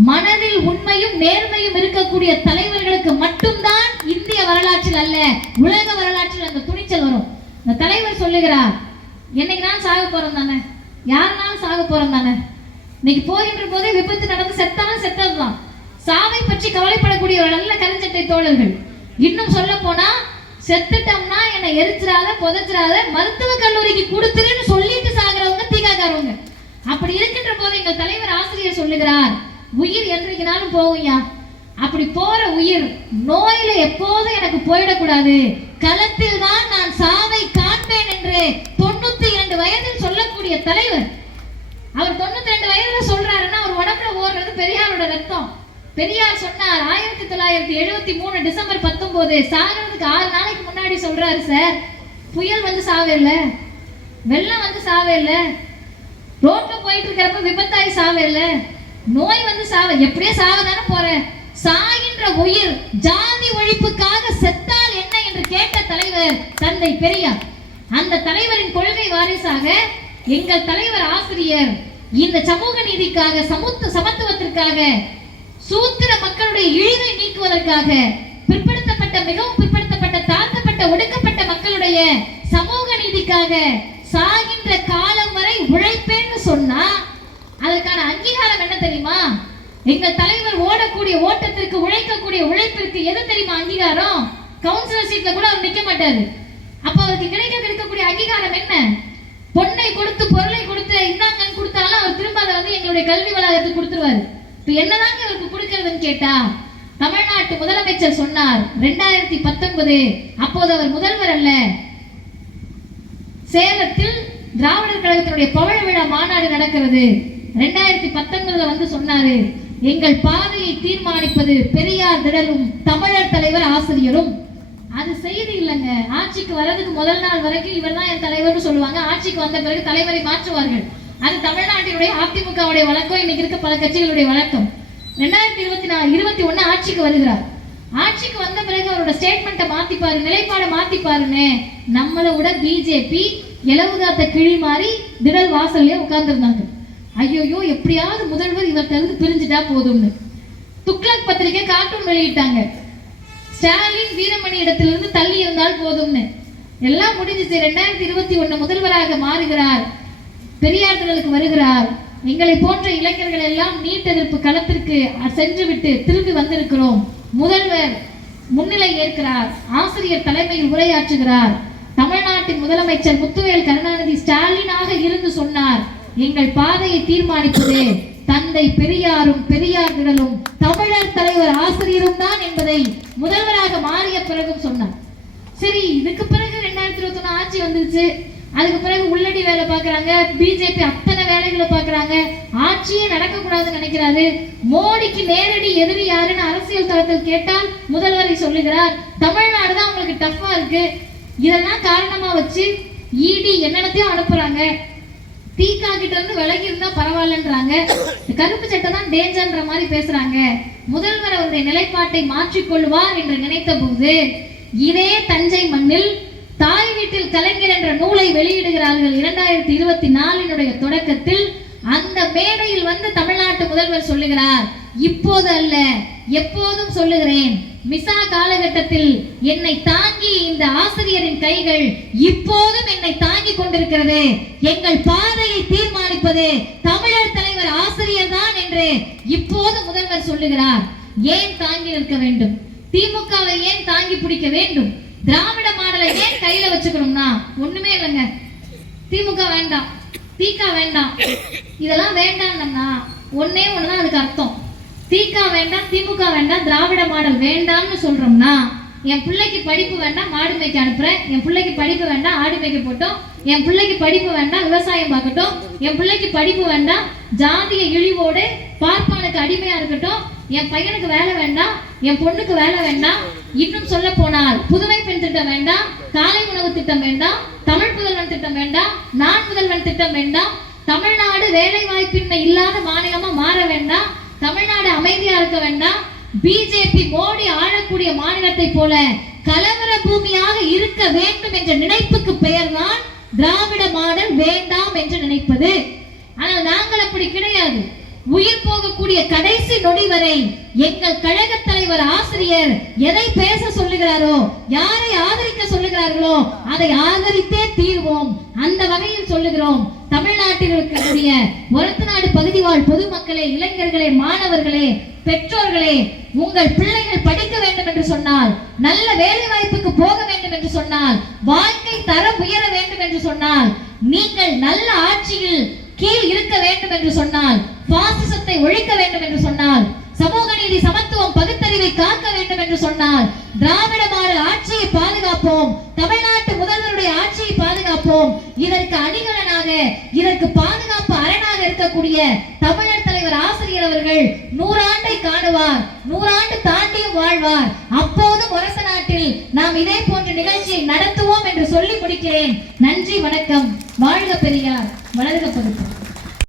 மனதில் உண்மையும் நேர்மையும் இருக்கக்கூடிய தலைவர்களுக்கு மட்டும்தான் இந்திய வரலாற்றில் அல்ல, உலக வரலாற்றில் அந்த துணிச்சல் வரும். அந்த தலைவர் சொல்லுகிறார், என்னைக்கு நான் சாக போறோம் தானே, யாருனாலும் சாக போறோம் தானே. இன்னைக்கு போகின்ற போதே விபத்து நடந்து செத்தாலும் செத்ததுதான். சாவை பற்றி கவலைப்படக்கூடிய ஒரு நல்ல கருஞ்சட்டை தோழர்கள். இன்னும் சொல்ல போனா, செத்துட்டோம்னா என்னை எரிச்சிடாத புதைச்சிடாத, மருத்துவ கல்லூரிக்கு கொடுத்துருன்னு சொல்லிட்டு சாகிறவங்க தீகாக்காரவங்க. அப்படி இருக்கின்ற போது எங்கள் தலைவர் ஆசிரியர் சொல்லுகிறார், உயிர் என்றைக்குனாலும் போகும்யா. அப்படி போற உயிர் நோயில எப்போதும் எனக்கு போயிடக்கூடாது, களத்தில் தான் நான் சாவை காண்பேன் என்று 92 வயதில் சொல்லக்கூடிய தலைவர். அவர் 92 வயதுல சொல்றாருன்னா அவர் உடம்புல ஓடுறது பெரியாரோட ரத்தம். பெரியார் சொன்னார் 1973 டிசம்பர் 19 சாகிறதுக்கு 6 நாளைக்கு முன்னாடி சொல்றாரு, சார் புயல் வந்து சாவே இல்ல, வெள்ளம் வந்து சாவே இல்ல, ரோட்ல போயிட்டு இருக்கிறப்ப விபத்தாயி சாவே இல்ல, நோய் வந்து சாவ, எப்படியே சாவதானே போற, சாகின்ற உயிர் ஜாதி ஒழிப்புக்காக செத்தால் என்ன என்று கேட்ட தலைவர் தந்தை பெரியார். அந்த தலைவரின் கொள்கை வாரிசாக எங்கள் தலைவர் ஆசிரியர் இந்த சமூக நீதிக்காக, சமத்துவத்திற்காக, சூத்திர மக்களுடைய இழிவை நீக்குவதற்காக, பிற்படுத்தப்பட்ட, மிகவும் பிற்படுத்தப்பட்ட, தாழ்த்தப்பட்ட, ஒடுக்கப்பட்ட மக்களுடைய சமூக நீதிக்காக சாகின்ற காலம் வரை உழைப்பேன்னு சொன்னா அதற்கான அங்கீகாரம் என்ன தெரியுமா? எங்கள் தலைவர் ஓடக்கூடிய ஓட்டத்திற்கு, உழைக்கக்கூடிய உழைப்பிற்கு எது தெரியுமா அங்கீகாரம்? கவுன்சிலர் சீட்ல கூட அவர் நிக்க மாட்டாரு. அப்ப அவருக்கு கிடைக்கக்கூடிய அங்கீகாரம் என்ன? பொண்ணை கொடுத்து பொருளை கொடுத்து இந்தாங்கன்னு கொடுத்தாலும் அவர் திரும்ப அதை வந்து எங்களுடைய கல்வி வளாகத்துக்கு கொடுத்துருவாரு. இப்ப என்னதாங்க இவருக்கு கொடுக்கறதுன்னு கேட்டா, தமிழ்நாட்டு முதலமைச்சர் சொன்னார் 2019, அப்போது அவர் முதல்வர் அல்ல, சேலத்தில் திராவிடர் கழகத்தினுடைய பவழ விழா மாநாடு நடக்கிறது. 2019 வந்து சொன்னாரு, எங்கள் பாதையை தீர்மானிப்பது பெரியார் திடலும் தமிழர் தலைவர் ஆசிரியரும். அது செய்தி இல்லைங்க. ஆட்சிக்கு வர்றதுக்கு முதல் நாள் வரைக்கும் இவர் தான் என் தலைவர்னு சொல்லுவாங்க. ஆட்சிக்கு வந்த பிறகு தலைவரை மாற்றுவார்கள். அது தமிழ்நாட்டினுடைய அதிமுகவுடைய வழக்கம், இன்னைக்கு இருக்க பல கட்சிகளுடைய வழக்கம். 2021 ஆட்சிக்கு வருகிறார். ஆட்சிக்கு வந்த பிறகு அவரோட ஸ்டேட்மெண்ட்டை மாத்திப்பாரு, நிலைப்பாடை மாத்திப்பாருன்னு நம்மளை விட பிஜேபி இலவுகாத்த கிழி மாறி திடல் வாசல்லே உட்கார்ந்துருந்தாங்க. ஐயோயோ, எப்படியாவது முதல்வர் இவர்கிட்ட இருந்து பிரிஞ்சுட்டா போதும்னு துக்ளக் பத்திரிகை கார்ட்டூன் வெளியிட்டாங்க. ஸ்டாலின் வீரமணி இடத்திலிருந்து தள்ளி இருந்தால் போதும்னு. எல்லாம் முடிஞ்சிச்சு. 2021 முதல்வராக மாறுகிறார், பெரியார் திடலுக்கு வருகிறார். எங்களை போன்ற இளைஞர்கள் எல்லாம் நீட் எதிர்ப்பு களத்திற்கு சென்று விட்டு திரும்பி வந்திருக்கிறோம். முதல்வர் முன்னிலை ஏற்கிறார், ஆசிரியர் தலைமையில் உரையாற்றுகிறார். தமிழ்நாட்டின் முதலமைச்சர் முத்துவேல் கருணாநிதி ஸ்டாலினாக இருந்து சொன்னார், எங்கள் பாதையை தீர்மானிப்பது தந்தை பெரியாரும் பெரியார் திடலும் தமிழர் தலைவர் ஆசிரியரும் தான் என்பதை முதல்வராக மாறிய பிறகும் சொன்னார். சரி, இதுக்கு பிறகு 2021 ஆட்சி வந்துருச்சு. அதுக்கு பிறகு உள்ளடி வேலை பார்க்கறாங்க, பிஜேபி அத்தனை வேலைகளை பார்க்கறாங்க, ஆட்சியே நடக்க கூடாதுன்னு நினைக்கிறாரு. மோடிக்கு நேரடி எதிரி யாருன்னு அரசியல் தளத்தில் கேட்டால் முதல்வரை சொல்லுகிறார், தமிழ்நாடு தான் உங்களுக்கு டஃப்பா இருக்கு. இதெல்லாம் காரணமா வச்சு இடி என்னென்னத்தையும் அனுப்புறாங்க, தீகா கிட்ட இருந்து விலகி இருந்தா பரவாயில்லன்றாங்க, கருப்பு சட்டை தான் டேஞ்சர்ன்ற மாதிரி பேசுறாங்க. முதல்வர் அவருடைய நிலைப்பாட்டை மாற்றிக்கொள்வார் என்று நினைத்த போது இதே தஞ்சை மண்ணில் தாய் வீட்டில் கலைஞர் என்ற நூலை வெளியிடுகிறார்கள் 2024 தொடக்கத்தில். அந்த மேடையில் வந்து தமிழ்நாட்டு முதல்வர் சொல்லுகிறார், இப்போது அல்ல எப்போதும் சொல்லுகிறேன், மிசா காலகட்டத்தில் என்னை தாங்கி இந்த ஆசிரியரின் கைகள் இப்போதும் என்னை தாங்கி கொண்டிருக்கிறது. எங்கள் பாதையை தீர்மானிப்பது தமிழர் தலைவர் ஆசிரியர் தான் என்று இப்போது முதல்வர் சொல்லுகிறார். ஏன் தாங்கி நிற்க வேண்டும்? திமுகவை ஏன் தாங்கி பிடிக்க வேண்டும்? திராவிட மாடலை ஏன் கையில வச்சுக்கணும்னா ஒண்ணுமே இல்லைங்க. திமுக வேண்டாம், திக வேண்டாம், இதெல்லாம் வேண்டாம்னா ஒன்னே ஒண்ணுதான் அதுக்கு அர்த்தம். திக வேண்டாம், திமுக வேண்டாம், திராவிட மாடல் வேண்டாம்னு சொல்றோம்னா என் பிள்ளைக்கு படிப்பு வேண்டாம், மாடு மேய்க்க அனுப்புறேன். என் பிள்ளைக்கு படிப்பு வேண்டாம், ஆடு மேய்க்க போட்டோம். என் பிள்ளைக்கு படிப்பு வேண்டாம், விவசாயம் பார்க்கட்டும். என் பிள்ளைக்கு படிப்பு வேண்டாம், ஜாதிய இழிவோடு பார்ப்பானுக்கு அடிமையா இருக்கட்டும். என் பையனுக்கு வேலை வேண்டாம், என் பொண்ணுக்கு வேலை வேண்டாம். இன்னும் சொல்ல போனால் புதுமை பெண் திட்டம் வேண்டாம், காலை உணவு திட்டம் வேண்டாம், தமிழ் புதல்வன் திட்டம் வேண்டாம், நான் முதல்வன் திட்டம் வேண்டாம். தமிழ்நாடு வேலை வாய்ப்பின்மை இல்லாத மாநிலமா மாற வேண்டாம். தமிழ்நாடு அமைதியா இருக்க வேண்டாம். பிஜேபி மோடி ஆளக்கூடிய மாநிலத்தை போல கலவர பூமியாக இருக்க வேண்டும் என்ற நினைப்புக்கு பெயர்தான் திராவிட மாடல் வேண்டாம் என்று நினைப்பது. ஆனால் நாங்கள் அப்படி கிடையாது. உயிர் போகக்கூடிய கடைசி நொடி வரை எங்கள் கழக தலைவர் ஆசிரியர் எதை பேச சொல்லுகிறாரோ, யாரை ஆதரிக்க சொல்லுகிறார்களோ அதை ஆதரித்தே தீர்வோம். அந்த வகையில் சொல்லுகிறோம். தமிழ்நாட்டில் இருக்கக்கூடிய ஒரத்தநாடு பகுதி வாழ் பொதுமக்களே, இளைஞர்களே, மாணவர்களே, பெற்றோர்களே, உங்கள் பிள்ளைகள் படிக்க வேண்டும் என்று சொன்னால், நல்ல வேலை வாய்ப்புக்கு போக வேண்டும் என்று சொன்னால், வாழ்க்கை தரம் உயர வேண்டும் என்று சொன்னால், நீங்கள் நல்ல ஆட்சியில் கீழ் இருக்க வேண்டும் என்று சொன்னால், பாசிசத்தை ஒழிக்க வேண்டும் என்று சொன்னால், சமூக நீதி, சமத்துவம், பகுத்தறிவை காக்க வேண்டும் என்று சொன்னால், திராவிட மாடல் ஆட்சியை பாதுகாப்போம். தமிழ்நாட்டு முதல்வருடைய ஆட்சியை பாதுகாப்போம். இதற்கு அணிகலனாக, இதற்கு பாதுகாப்பு அரணாக இருக்கக்கூடிய தமிழர் தலைவர் ஆசிரியர் அவர்கள் 100 ஆண்டை காணுவார், 100 ஆண்டு தாண்டியும் வாழ்வார். அப்போதும் ஒரச நாட்டில் நாம் இதே போன்ற நிகழ்ச்சியை நடத்துவோம் என்று சொல்லி முடிக்கிறேன். நன்றி, வணக்கம். வாழ்க பெரியார், வளர்க பகுத்தறிவு.